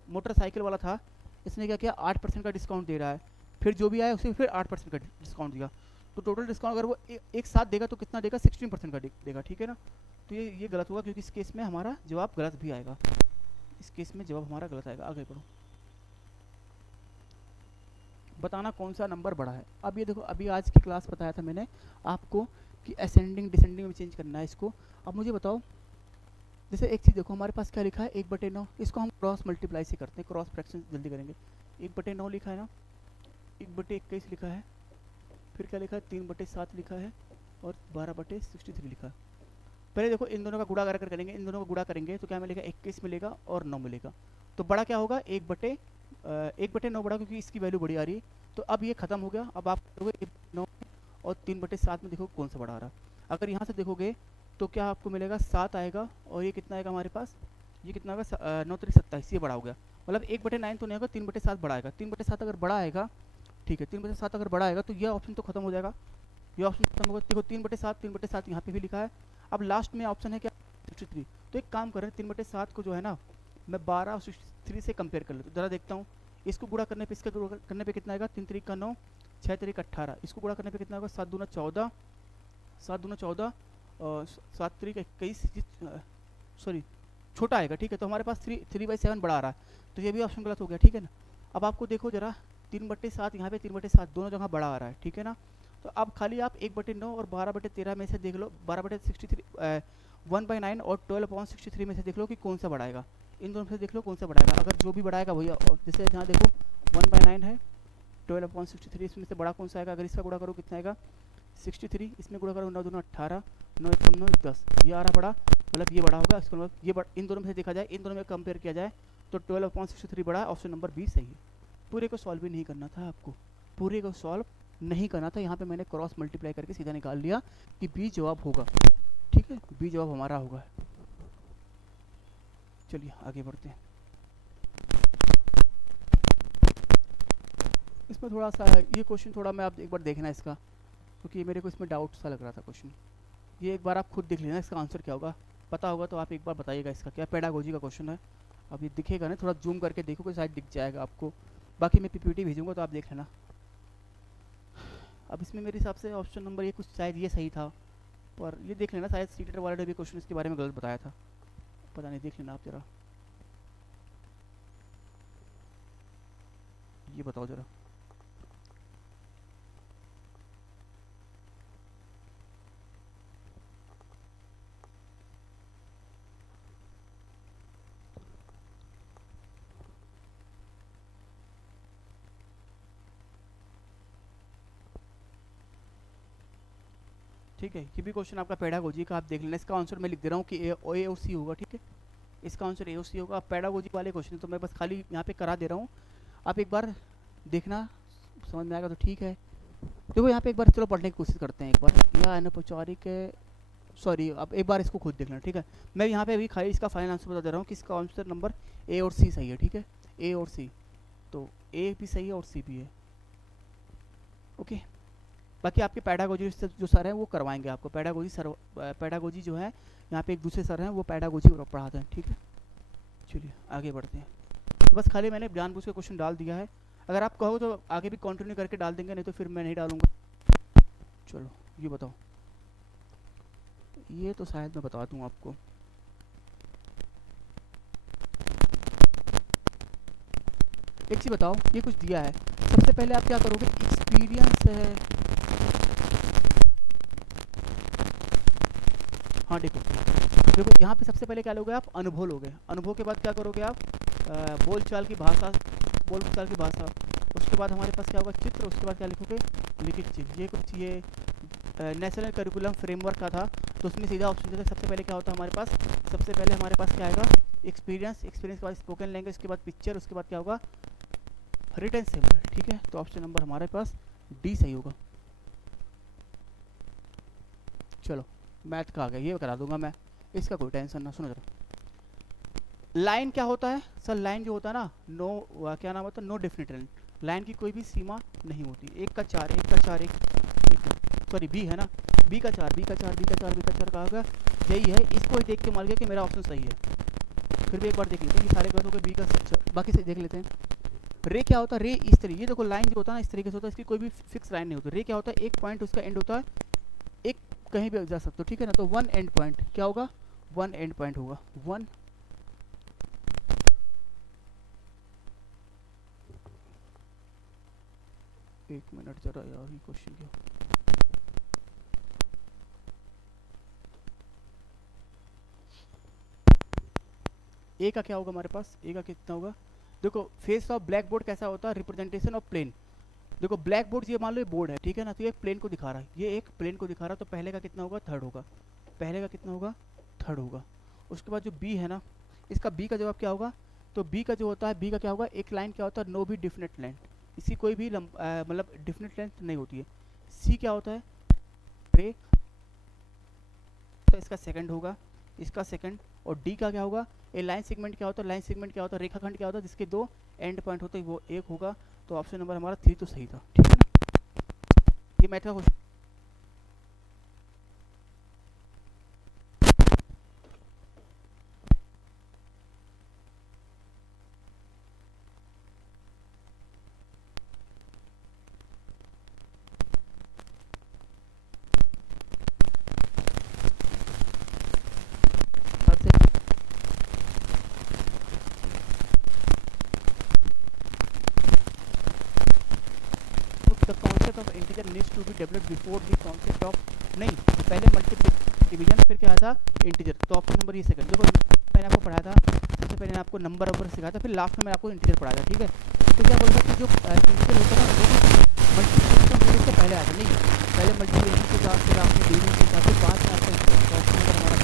मोटरसाइकिल वाला था, इसने क्या किया 8% का डिस्काउंट दे रहा है, फिर जो भी आया उसे फिर 8% का डिस्काउंट दिया। तो टोटल डिस्काउंट अगर वो एक साथ देगा तो कितना देगा, 16% का देगा, ठीक है ना। तो ये गलत होगा, क्योंकि इस केस में हमारा जवाब गलत भी आएगा, इस केस में जवाब हमारा गलत आएगा। आगे बढ़ो, बताना कौन सा नंबर बड़ा है। अब ये देखो, अभी आज की क्लास बताया था मैंने आपको कि असेंडिंग डिसेंडिंग में चेंज करना है इसको। अब मुझे बताओ, जैसे एक चीज़ देखो, हमारे पास क्या लिखा है 1/9, इसको हम क्रॉस मल्टीप्लाई से करते हैं, क्रॉस फ्रैक्शन जल्दी करेंगे। 1/9 लिखा है ना, 1/21 लिखा है, फिर क्या लिखा है 3/7 लिखा है, और 12/63 लिखा है। पहले देखो इन दोनों का गुणा कर करेंगे, इन दोनों का गुणा करेंगे तो क्या मिलेगा, 21 मिलेगा और 9 मिलेगा। तो बड़ा क्या होगा, 1/9 बड़ा, क्योंकि इसकी वैल्यू बड़ी आ रही है। तो अब ये खत्म हो गया। अब आप देखोगे 9 और 3/7 में देखो कौन सा बड़ा आ रहा है। अगर यहाँ से देखोगे तो क्या आपको मिलेगा 7 आएगा, और ये कितना आएगा हमारे पास, ये कितना आएगा 9 3 27, ये बड़ा हो गया। मतलब 1/9 तो नहीं होगा, 3/7 बड़ा आएगा। 3/7 अगर बड़ा आएगा, ठीक है, 3/7 अगर बड़ा आएगा तो ये ऑप्शन तो खत्म हो जाएगा, ये ऑप्शन खत्म होगा। देखो 3/7 यहाँ पे भी लिखा है। अब लास्ट में ऑप्शन है क्या 63। तो एक काम करें, 3/7 को जो है ना मैं 12 और 63 से कंपेयर कर लेता हूँ, ज़रा देखता हूँ। इसको गुणा करने पे, इसका गुणा करने पे कितना आएगा, 3 3 का 9, 6 3 18, इसको गुणा करने पे कितना होगा 7 दूना 14, 7 दूना 14 और 7 3 21, सॉरी छोटा आएगा, ठीक है। तो हमारे पास 3/7 बड़ा आ रहा है, तो ये भी ऑप्शन गलत हो गया, ठीक है ना। अब आपको देखो जरा 3/7 यहाँ पे 3/7 दोनों जगह बड़ा आ रहा है, ठीक है ना। तो अब खाली आप 1/9 और 12/13 में से देख लो, 12/63 1/9 और 12/63 में से देख लो कि कौन सा बढ़ाएगा। इन दोनों से देख लो कौन सा बढ़ाएगा, अगर जो भी बढ़ाएगा वही, जैसे यहाँ देखो 1/9 है, 12/63 इसमें से बड़ा कौन सा आएगा। अगर इसका गुणा करो कितना आएगा 63, इसमें गुणा करो 9 दूना 18, 9 1 9 10, ये आ रहा बड़ा, मतलब ये बड़ा होगा। इसको मतलब ये इन दोनों में से देखा जाए, इन दोनों में कंपेयर किया जाए तो 12/63 बड़ा है, ऑप्शन नंबर बी सही है। पूरे को सॉल्व भी नहीं करना था आपको, पूरे को सॉल्व नहीं करना था, यहाँ पे मैंने क्रॉस मल्टीप्लाई करके सीधा निकाल लिया कि बी जवाब होगा, ठीक है, बी जवाब हमारा होगा। चलिए आगे बढ़ते हैं। इसमें थोड़ा सा ये क्वेश्चन थोड़ा मैं आप एक बार देखना इसका, क्योंकि मेरे को इसमें डाउट सा लग रहा था क्वेश्चन। ये एक बार आप खुद देख लेना, इसका आंसर क्या होगा, पता होगा तो आप एक बार बताइएगा इसका क्या। पेडागोजी का क्वेश्चन है, अब ये दिखेगा ना, थोड़ा जूम करके देखोगे शायद दिख जाएगा आपको, बाकी मैं पीपीटी भेजूंगा तो आप देख लेना। अब इसमें मेरे हिसाब से ऑप्शन नंबर ये कुछ शायद ये सही था, पर ये देख लेना, शायद सीटेट वाले ने भी क्वेश्चन इसके बारे में गलत बताया था, पता नहीं, देख लेना आप जरा, ये बताओ जरा। ठीक है, ये भी क्वेश्चन आपका पेडागोजी का, आप देख लेना। इसका आंसर मैं लिख दे रहा हूँ कि ए और सी होगा, ठीक है, इसका आंसर ए और सी होगा। पेडागोजी वाले क्वेश्चन तो मैं बस खाली यहाँ पे करा दे रहा हूँ, आप एक बार देखना, समझ में आएगा तो ठीक है। देखो यहाँ पे एक बार चलो पढ़ने की कोशिश करते हैं एक बार, या अनौपचारिक, सॉरी आप एक बार इसको खुद देख लेना, ठीक है। मैं यहाँ पे अभी खाली इसका फाइनल आंसर बता दे रहा हूँ कि इसका आंसर नंबर ए और सी सही है, ठीक है, ए और सी, तो ए भी सही है और सी भी है, ओके। बाकी आपके पेडागोजी जो सर हैं वो करवाएंगे आपको, पेडागोजी जो है यहाँ पे एक दूसरे सर हैं वो पेडागोजी पढ़ाते हैं, ठीक है। चलिए आगे बढ़ते हैं। तो बस खाली मैंने जानबूझ के क्वेश्चन डाल दिया है, अगर आप कहो तो आगे भी कंटिन्यू करके डाल देंगे, नहीं तो फिर मैं नहीं डालूंगा। चलो ये बताओ, ये तो शायद मैं बता दूँ आपको, एक चीज़ बताओ, ये कुछ दिया है, सबसे पहले आप क्या करोगे, एक्सपीरियंस है, हाँ देखो देखो यहाँ पे सबसे पहले क्या लोगे आप, अनुभव लोगे, अनुभव के बाद क्या करोगे आप, बोलचाल की भाषा, बोलचाल की भाषा, उसके बाद हमारे पास क्या होगा, चित्र, उसके बाद क्या लिखोगे, लिखित चीज़। ये कुछ ये नेशनल करिकुलम फ्रेमवर्क का था, तो उसमें सीधा ऑप्शन देते सबसे पहले क्या होता है हमारे पास, सबसे पहले हमारे पास क्या आएगा, एक्सपीरियंस, एक्सपीरियंस के बाद स्पोकन लैंग्वेज, उसके बाद पिक्चर, उसके बाद क्या होगा, रिटन सिंबल। ठीक है, तो ऑप्शन नंबर हमारे पास डी सही होगा। चलो मैथ का आ गया, ये करा दूंगा मैं, इसका कोई टेंशन ना। सुनो जरा, लाइन क्या होता है सर, लाइन जो होता है ना, नो क्या नाम होता है, नो डेफिनेट लाइन, लाइन की कोई भी सीमा नहीं होती, एक का चार, एक का चार, एक सॉरी बी है ना, बी का चार, बी का चार, बी का चार, बी का चार कहा गया, यही है, इसको ही देख के मान गया कि मेरा ऑप्शन सही है। फिर भी एक बार देख लेते हैं कि सारे गलत हो गए, बी का बाकी से देख लेते हैं। रे क्या होता है, रे इस तरीके, ये देखो लाइन जो होता है ना इस तरीके से होता है, इसकी कोई भी फिक्स लाइन नहीं होती। रे क्या होता है, एक पॉइंट उसका एंड होता है, एक कहीं भी जा सकते हो, ठीक है ना, तो वन एंड पॉइंट क्या होगा, वन एंड पॉइंट होगा, वन। एक मिनट जरा यार, ये क्वेश्चन क्या, ए का क्या होगा हमारे पास, ए का कितना होगा, देखो फेस ऑफ ब्लैक बोर्ड कैसा होता है, रिप्रेजेंटेशन ऑफ प्लेन। देखो ब्लैक बोर्ड ये मान लो ये बोर्ड है, ठीक है ना, तो ये एक प्लेन को दिखा रहा है, ये एक प्लेन को दिखा रहा है, तो पहले का कितना होगा, थर्ड होगा, पहले का कितना होगा, थर्ड होगा। उसके बाद जो बी है ना, इसका बी का जवाब क्या होगा, तो बी का जो होता है, बी का क्या होगा, एक लाइन क्या होता है, नो भी डिफिनेट लाइन, इसकी कोई भी मतलब डिफिनेट लेंथ नहीं होती है। सी क्या होता है, रे, तो इसका सेकंड होगा, इसका सेकंड। और डी का क्या होगा, ए लाइन सेगमेंट क्या होता है, लाइन सेगमेंट क्या होता है, रेखाखंड क्या होता है, जिसके दो एंड पॉइंट होते हैं, वो एक होगा। तो ऑप्शन नंबर हमारा 3 तो सही था, ठीक है ना। ये मैथ का question, the concept of integer needs to be developed before the concept of, नहीं पहले मल्टीप्लिकेशन डिवीजन फिर क्या था, इंटीजर। तो ऑप्शन नंबर ये सेकंड। देखो मैंने आपको पढ़ाया था, सबसे पहले आपको नंबर ऑफ सिखाया था, फिर लास्ट में मैंने आपको इंटीजर पढ़ाया था, ठीक है। तो क्या बोलता है कि जो इंटीजर होता है ना, वो मल्टीप्लिकेशन से पहले आता नहीं, पहले मल्टीप्लिकेशन के साथ, फिर आपने डिवीजन के साथ, फिर पाँच में आपका इंटीजर। तो ऑप्शन नंबर हमारा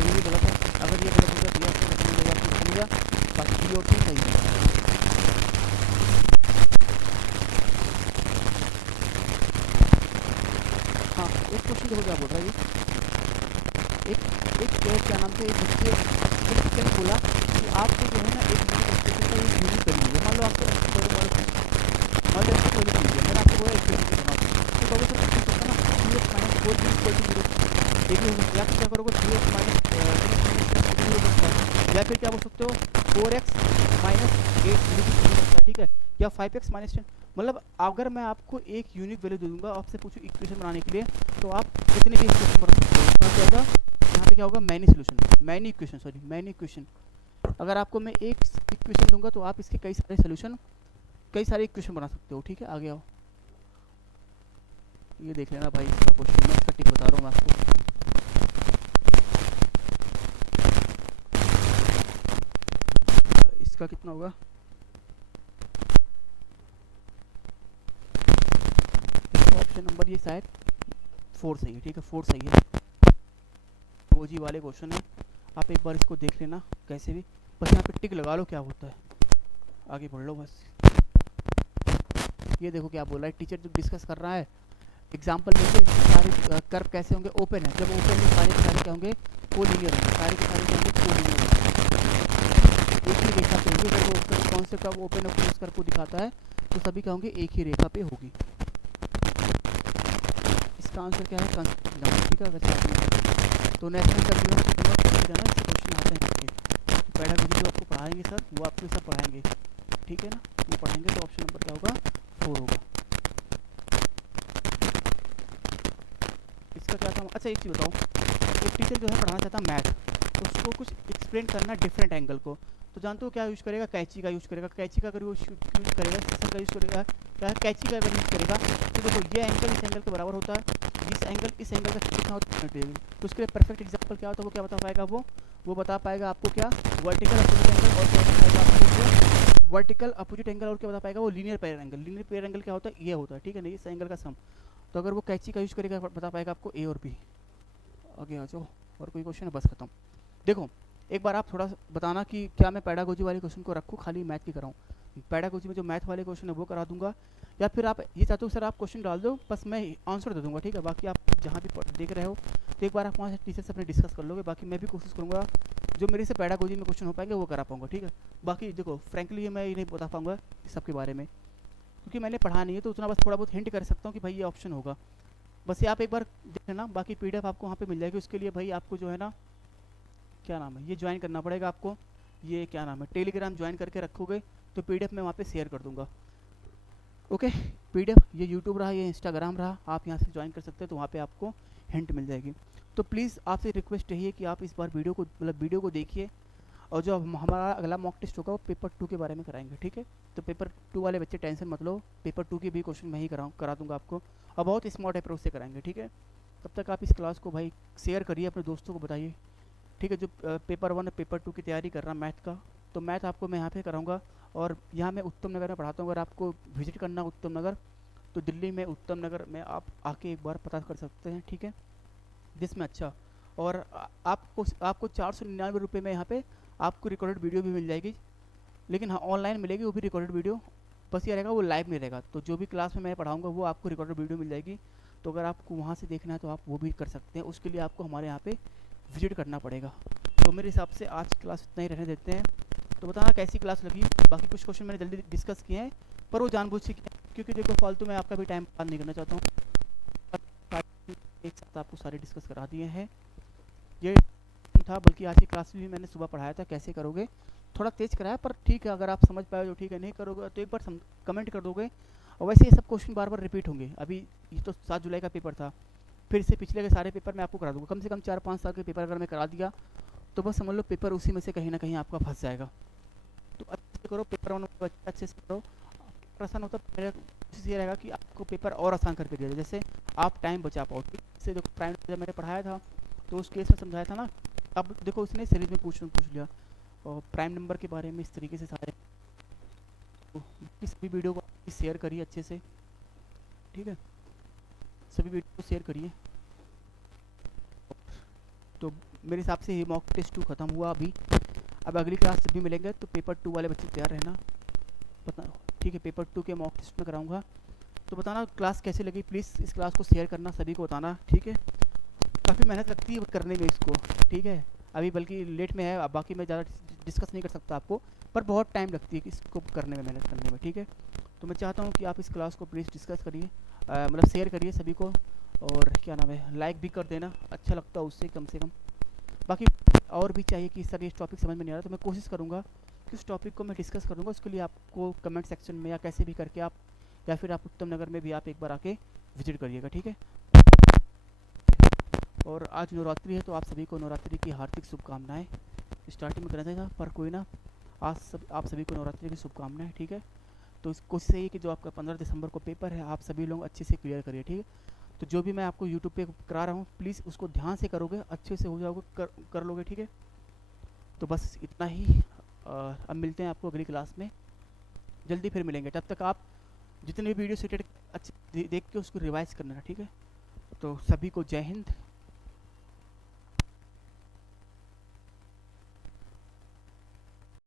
ये भी गलत है। अगर ये गलत होगा, ये ऑप्शन गलत होगा, आपको मिलेगा, बाकी बी और सी सही है। हाँ एक क्वेश्चन देखो क्या बोल रहा है ये, एक क्या नाम से एक बच्चे ने बोला कि आपको जो है ना एक एक्सप्रेशन का एक यूनिट करनी है। मान लो आपको मान लो आपको कोई चीज़ है, मैंने आपको बोला एक्सप्रेशन बनाओ, तो बाबू सर कुछ होता है ना, 3x माइनस 4 इक्वल टू 0, एक ही हो सकता है। या फिर क्या करोगे, 3x माइनस हो सकता है, या फिर क्या बोल सकते हो 4x माइनस 8 हो सकता है, ठीक है, या 5x माइनस 10। मतलब अगर मैं आपको एक यूनिक वैल्यू दे दूंगा, आपसे पूछूं इक्वेशन बनाने के लिए, तो आप कितने भी इक्वेशन बना सकते हो। इसका क्या होगा, यहाँ पे क्या होगा, many solution, many equation, sorry many equation. अगर आपको मैं एक इक्वेशन दूंगा तो आप इसके कई सारे सोल्यूशन, कई सारे इक्वेशन बना सकते हो, ठीक है। आगे आओ, ये देख लेना भाई, इसका क्वेश्चन मैं इसका टिक बता रहा हूँ मैं आपको। इसका कितना होगा, ऑप्शन नंबर ये शायद 4 सही है, ठीक है, 4 सही है। वो जी वाले क्वेश्चन है, आप एक बार इसको देख लेना कैसे भी, बस यहाँ पे टिक लगा लो, क्या होता है आगे बढ़ लो बस। ये देखो क्या बोल रहा है, टीचर जो डिस्कस कर रहा है, एग्जाम्पल लेके सारे कर्व कैसे होंगे, ओपन है, जब ओपन में सारे के सारे क्या होंगे, कोलिनियर होंगे, सारे के सारे क्या होंगे, कोलिनियर होंगे, एक ही रेखा पे होंगे। जब वो कॉन्सेप्ट ऑफ ओपन और क्लोज कर्व को दिखाता है तो सभी क्या होंगे, एक ही रेखा पे होगी। इसका आंसर क्या है, ठीक है। अगर तो नेशनल करिकुलम फ्रेमवर्क से क्वेश्चन आते हैं, पैडागोजी जो आपको पढ़ाएंगे सर, वो आपको सब पढ़ाएंगे, ठीक है ना, वो पढ़ाएंगे। तो ऑप्शन नंबर क्या होगा, 4 होगा। इसका क्या था, अच्छा एक चीज़ बताओ, एक टीचर जो है पढ़ाना चाहता है मैथ, उसको कुछ एक्सप्लेन करना डिफरेंट एंगल को, तो जानते हो क्या यूज़ करेगा, कैंची का यूज़ करेगा। कैंची का अगर यूज़ करेगा, सिजर का यूज़ करेगा, क्या कैंची का अगर यूज़ करेगा तो देखो ये एंगल इस एंगल के बराबर होता है, जिस एंगल इस एंगल का कितना होता है 90 डिग्री। तो उसके लिए परफेक्ट एग्जाम्पल क्या होता है, वो क्या बता पाएगा, वो बता पाएगा आपको क्या वर्टिकल अपोजिट एंगल, और क्या बता पाएगा आपको वर्टिकल अपोजिट एंगल, और क्या बता पाएगा वो linear parallel angle. Linear parallel angle क्या होता है, ये होता है, ठीक है ना, इस एंगल का सम। तो अगर वो कैंची का यूज़ करेगा बता पाएगा आपको ए और बी। आगे आ जाओ, और कोई क्वेश्चन है, बस खत्म। देखो एक बार आप थोड़ा बताना कि क्या मैं पैडागोजी वाले क्वेश्चन को रखूँ, खाली मैथ की कराऊँ। पैडागोजी में जो मैथ वाले क्वेश्चन है वो करा दूंगा, या फिर आप ये चाहते हो सर आप क्वेश्चन डाल दो, बस मैं आंसर दे दूंगा, ठीक है। बाकी आप जहाँ भी देख रहे हो तो एक बार आप वहाँ से टीचर से अपने डिस्कस कर लोगे। बाकी मैं भी कोशिश करूँगा जो मेरे से पैडागोजी में क्वेश्चन हो पाएंगे वो करा पाऊँगा, ठीक है। बाकी देखो फ्रेंकली मैं ये नहीं बता पाऊँगा सबके बारे में, क्योंकि मैंने पढ़ा नहीं है, तो उतना बस थोड़ा बहुत हिंट कर सकता हूँ कि भाई ये ऑप्शन होगा। बस ये आप एक बार देख लेना। बाकी PDF आपको वहाँ पे मिल जाएगी। उसके लिए भाई आपको जो है ना, क्या नाम है, ये ज्वाइन करना पड़ेगा आपको। ये क्या नाम है, टेलीग्राम ज्वाइन करके रखोगे तो PDF मैं वहाँ पे शेयर कर दूंगा। ओके, PDF ये यूट्यूब रहा, ये इंस्टाग्राम रहा, आप यहाँ से ज्वाइन कर सकते हैं, तो वहाँ पे आपको हिंट मिल जाएगी। तो प्लीज़ आपसे रिक्वेस्ट यही है कि आप इस बार वीडियो को देखिए, और जो हमारा अगला मॉक टेस्ट होगा वो पेपर 2 के बारे में कराएंगे, ठीक है। तो पेपर 2 वाले बच्चे टेंशन मत लो, पेपर 2 के भी क्वेश्चन मैं ही करा दूंगा आपको, और बहुत स्मार्ट अप्रोच से कराएंगे, ठीक है। तब तक आप इस क्लास को भाई शेयर करिए, अपने दोस्तों को बताइए, ठीक है। जो पेपर 1 और पेपर 2 की तैयारी कर रहा मैथ का, तो मैथ आपको मैं यहाँ पे कराऊंगा, और यहाँ मैं उत्तम नगर में पढ़ाता हूँ। अगर आपको विजिट करना उत्तम नगर, तो दिल्ली में उत्तम नगर में आप आके एक बार पता कर सकते हैं, ठीक है। जिसमें अच्छा, और आपको 499 रुपये में यहाँ पे आपको रिकॉर्डेड वीडियो भी मिल जाएगी, लेकिन हाँ ऑनलाइन मिलेगी वो भी रिकॉर्डेड वीडियो। बस ये रहेगा वो लाइव नहीं रहेगा, तो जो भी क्लास में मैं पढ़ाऊँगा वो आपको रिकॉर्डेड वीडियो मिल जाएगी। तो अगर आपको वहाँ से देखना है तो आप वो भी कर सकते हैं, उसके लिए आपको हमारे यहाँ पे विजिट करना पड़ेगा। तो मेरे हिसाब से आज की क्लास इतना ही रहने देते हैं। तो बताना कैसी क्लास लगी। बाकी कुछ क्वेश्चन मैंने जल्दी डिस्कस किए हैं, पर वो जानबूझ से किए, क्योंकि देखो फालतू मैं आपका भी टाइम पास नहीं करना चाहता हूँ। एक साथ आपको सारे डिस्कस करा दिए हैं, ये था। बल्कि आज की क्लास भी मैंने सुबह पढ़ाया था कैसे करोगे, थोड़ा तेज कराया, पर ठीक है। अगर आप समझ पाए तो ठीक है, नहीं करोगे तो एक बार कमेंट कर दोगे। और वैसे ये सब क्वेश्चन बार बार रिपीट होंगे। अभी ये तो 7 जुलाई का पेपर था, फिर से पिछले के सारे पेपर मैं आपको करा दूंगा। कम से कम 4-5 साल के पेपर अगर मैं करा दिया तो बस समझ लो पेपर उसी में से कहीं ना कहीं आपका फंस जाएगा। तो अच्छे से करो पेपर 1 अच्छे से करो। पेपर आसान होता है, मेरा कोशिश ये रहेगा कि आपको पेपर और आसान करके दिया जाए, जैसे आप टाइम बचा पाओ। इससे देखो प्राइम जब मैंने पढ़ाया था तो उस केस में समझाया था ना, अब देखो उसने सीरीज में पूछ लिया और प्राइम नंबर के बारे में इस तरीके से सारे। तो सभी वीडियो को शेयर करिए अच्छे से, ठीक है। सभी वीडियो को शेयर करिए। तो मेरे हिसाब से ये मॉक टेस्ट 2 ख़त्म हुआ अभी। अब अगली क्लास जब भी मिलेंगे तो पेपर 2 वाले बच्चे तैयार रहना, पता ठीक है। पेपर 2 के मॉक टेस्ट में कराऊंगा। तो बताना क्लास कैसे लगी, प्लीज़ इस क्लास को शेयर करना, सभी को बताना, ठीक है। काफ़ी मेहनत लगती है करने में इसको, ठीक है। अभी बल्कि लेट में है, अब बाकी मैं ज़्यादा डिस्कस नहीं कर सकता आपको, पर बहुत टाइम लगती है इसको करने में, मेहनत करने में, ठीक है। तो मैं चाहता हूँ कि आप इस क्लास को प्लीज़ डिस्कस करिए, मतलब शेयर करिए सभी को, और क्या नाम है लाइक भी कर देना, अच्छा लगता है उससे कम से कम। बाकी और भी चाहिए कि सर ये टॉपिक समझ में नहीं आ रहा, तो मैं कोशिश करूँगा कि उस टॉपिक को मैं डिस्कस करूँगा। उसके लिए आपको कमेंट सेक्शन में या कैसे भी करके आप, या फिर आप उत्तम नगर में भी आप एक बार आके विजिट करिएगा, ठीक है। और आज नवरात्रि है, तो आप सभी को नवरात्रि की हार्दिक शुभकामनाएं। स्टार्टिंग में करना था पर कोई ना, आज आप सभी को नवरात्रि की शुभकामनाएं, ठीक है। तो इस कोशिश यही कि जो आपका 15 दिसंबर को पेपर है आप सभी लोग अच्छे से क्लियर करिए, ठीक है। तो जो भी मैं आपको यूट्यूब पे करा रहा हूँ प्लीज़ उसको ध्यान से करोगे, अच्छे से हो जाओगे, कर लोगे, ठीक है। तो बस इतना ही। अब मिलते हैं आपको अगली क्लास में, जल्दी फिर मिलेंगे। तब तक आप जितने भी वीडियो सीटेड अच्छे देख के उसको रिवाइज करना, ठीक है। तो सभी को जय हिंद।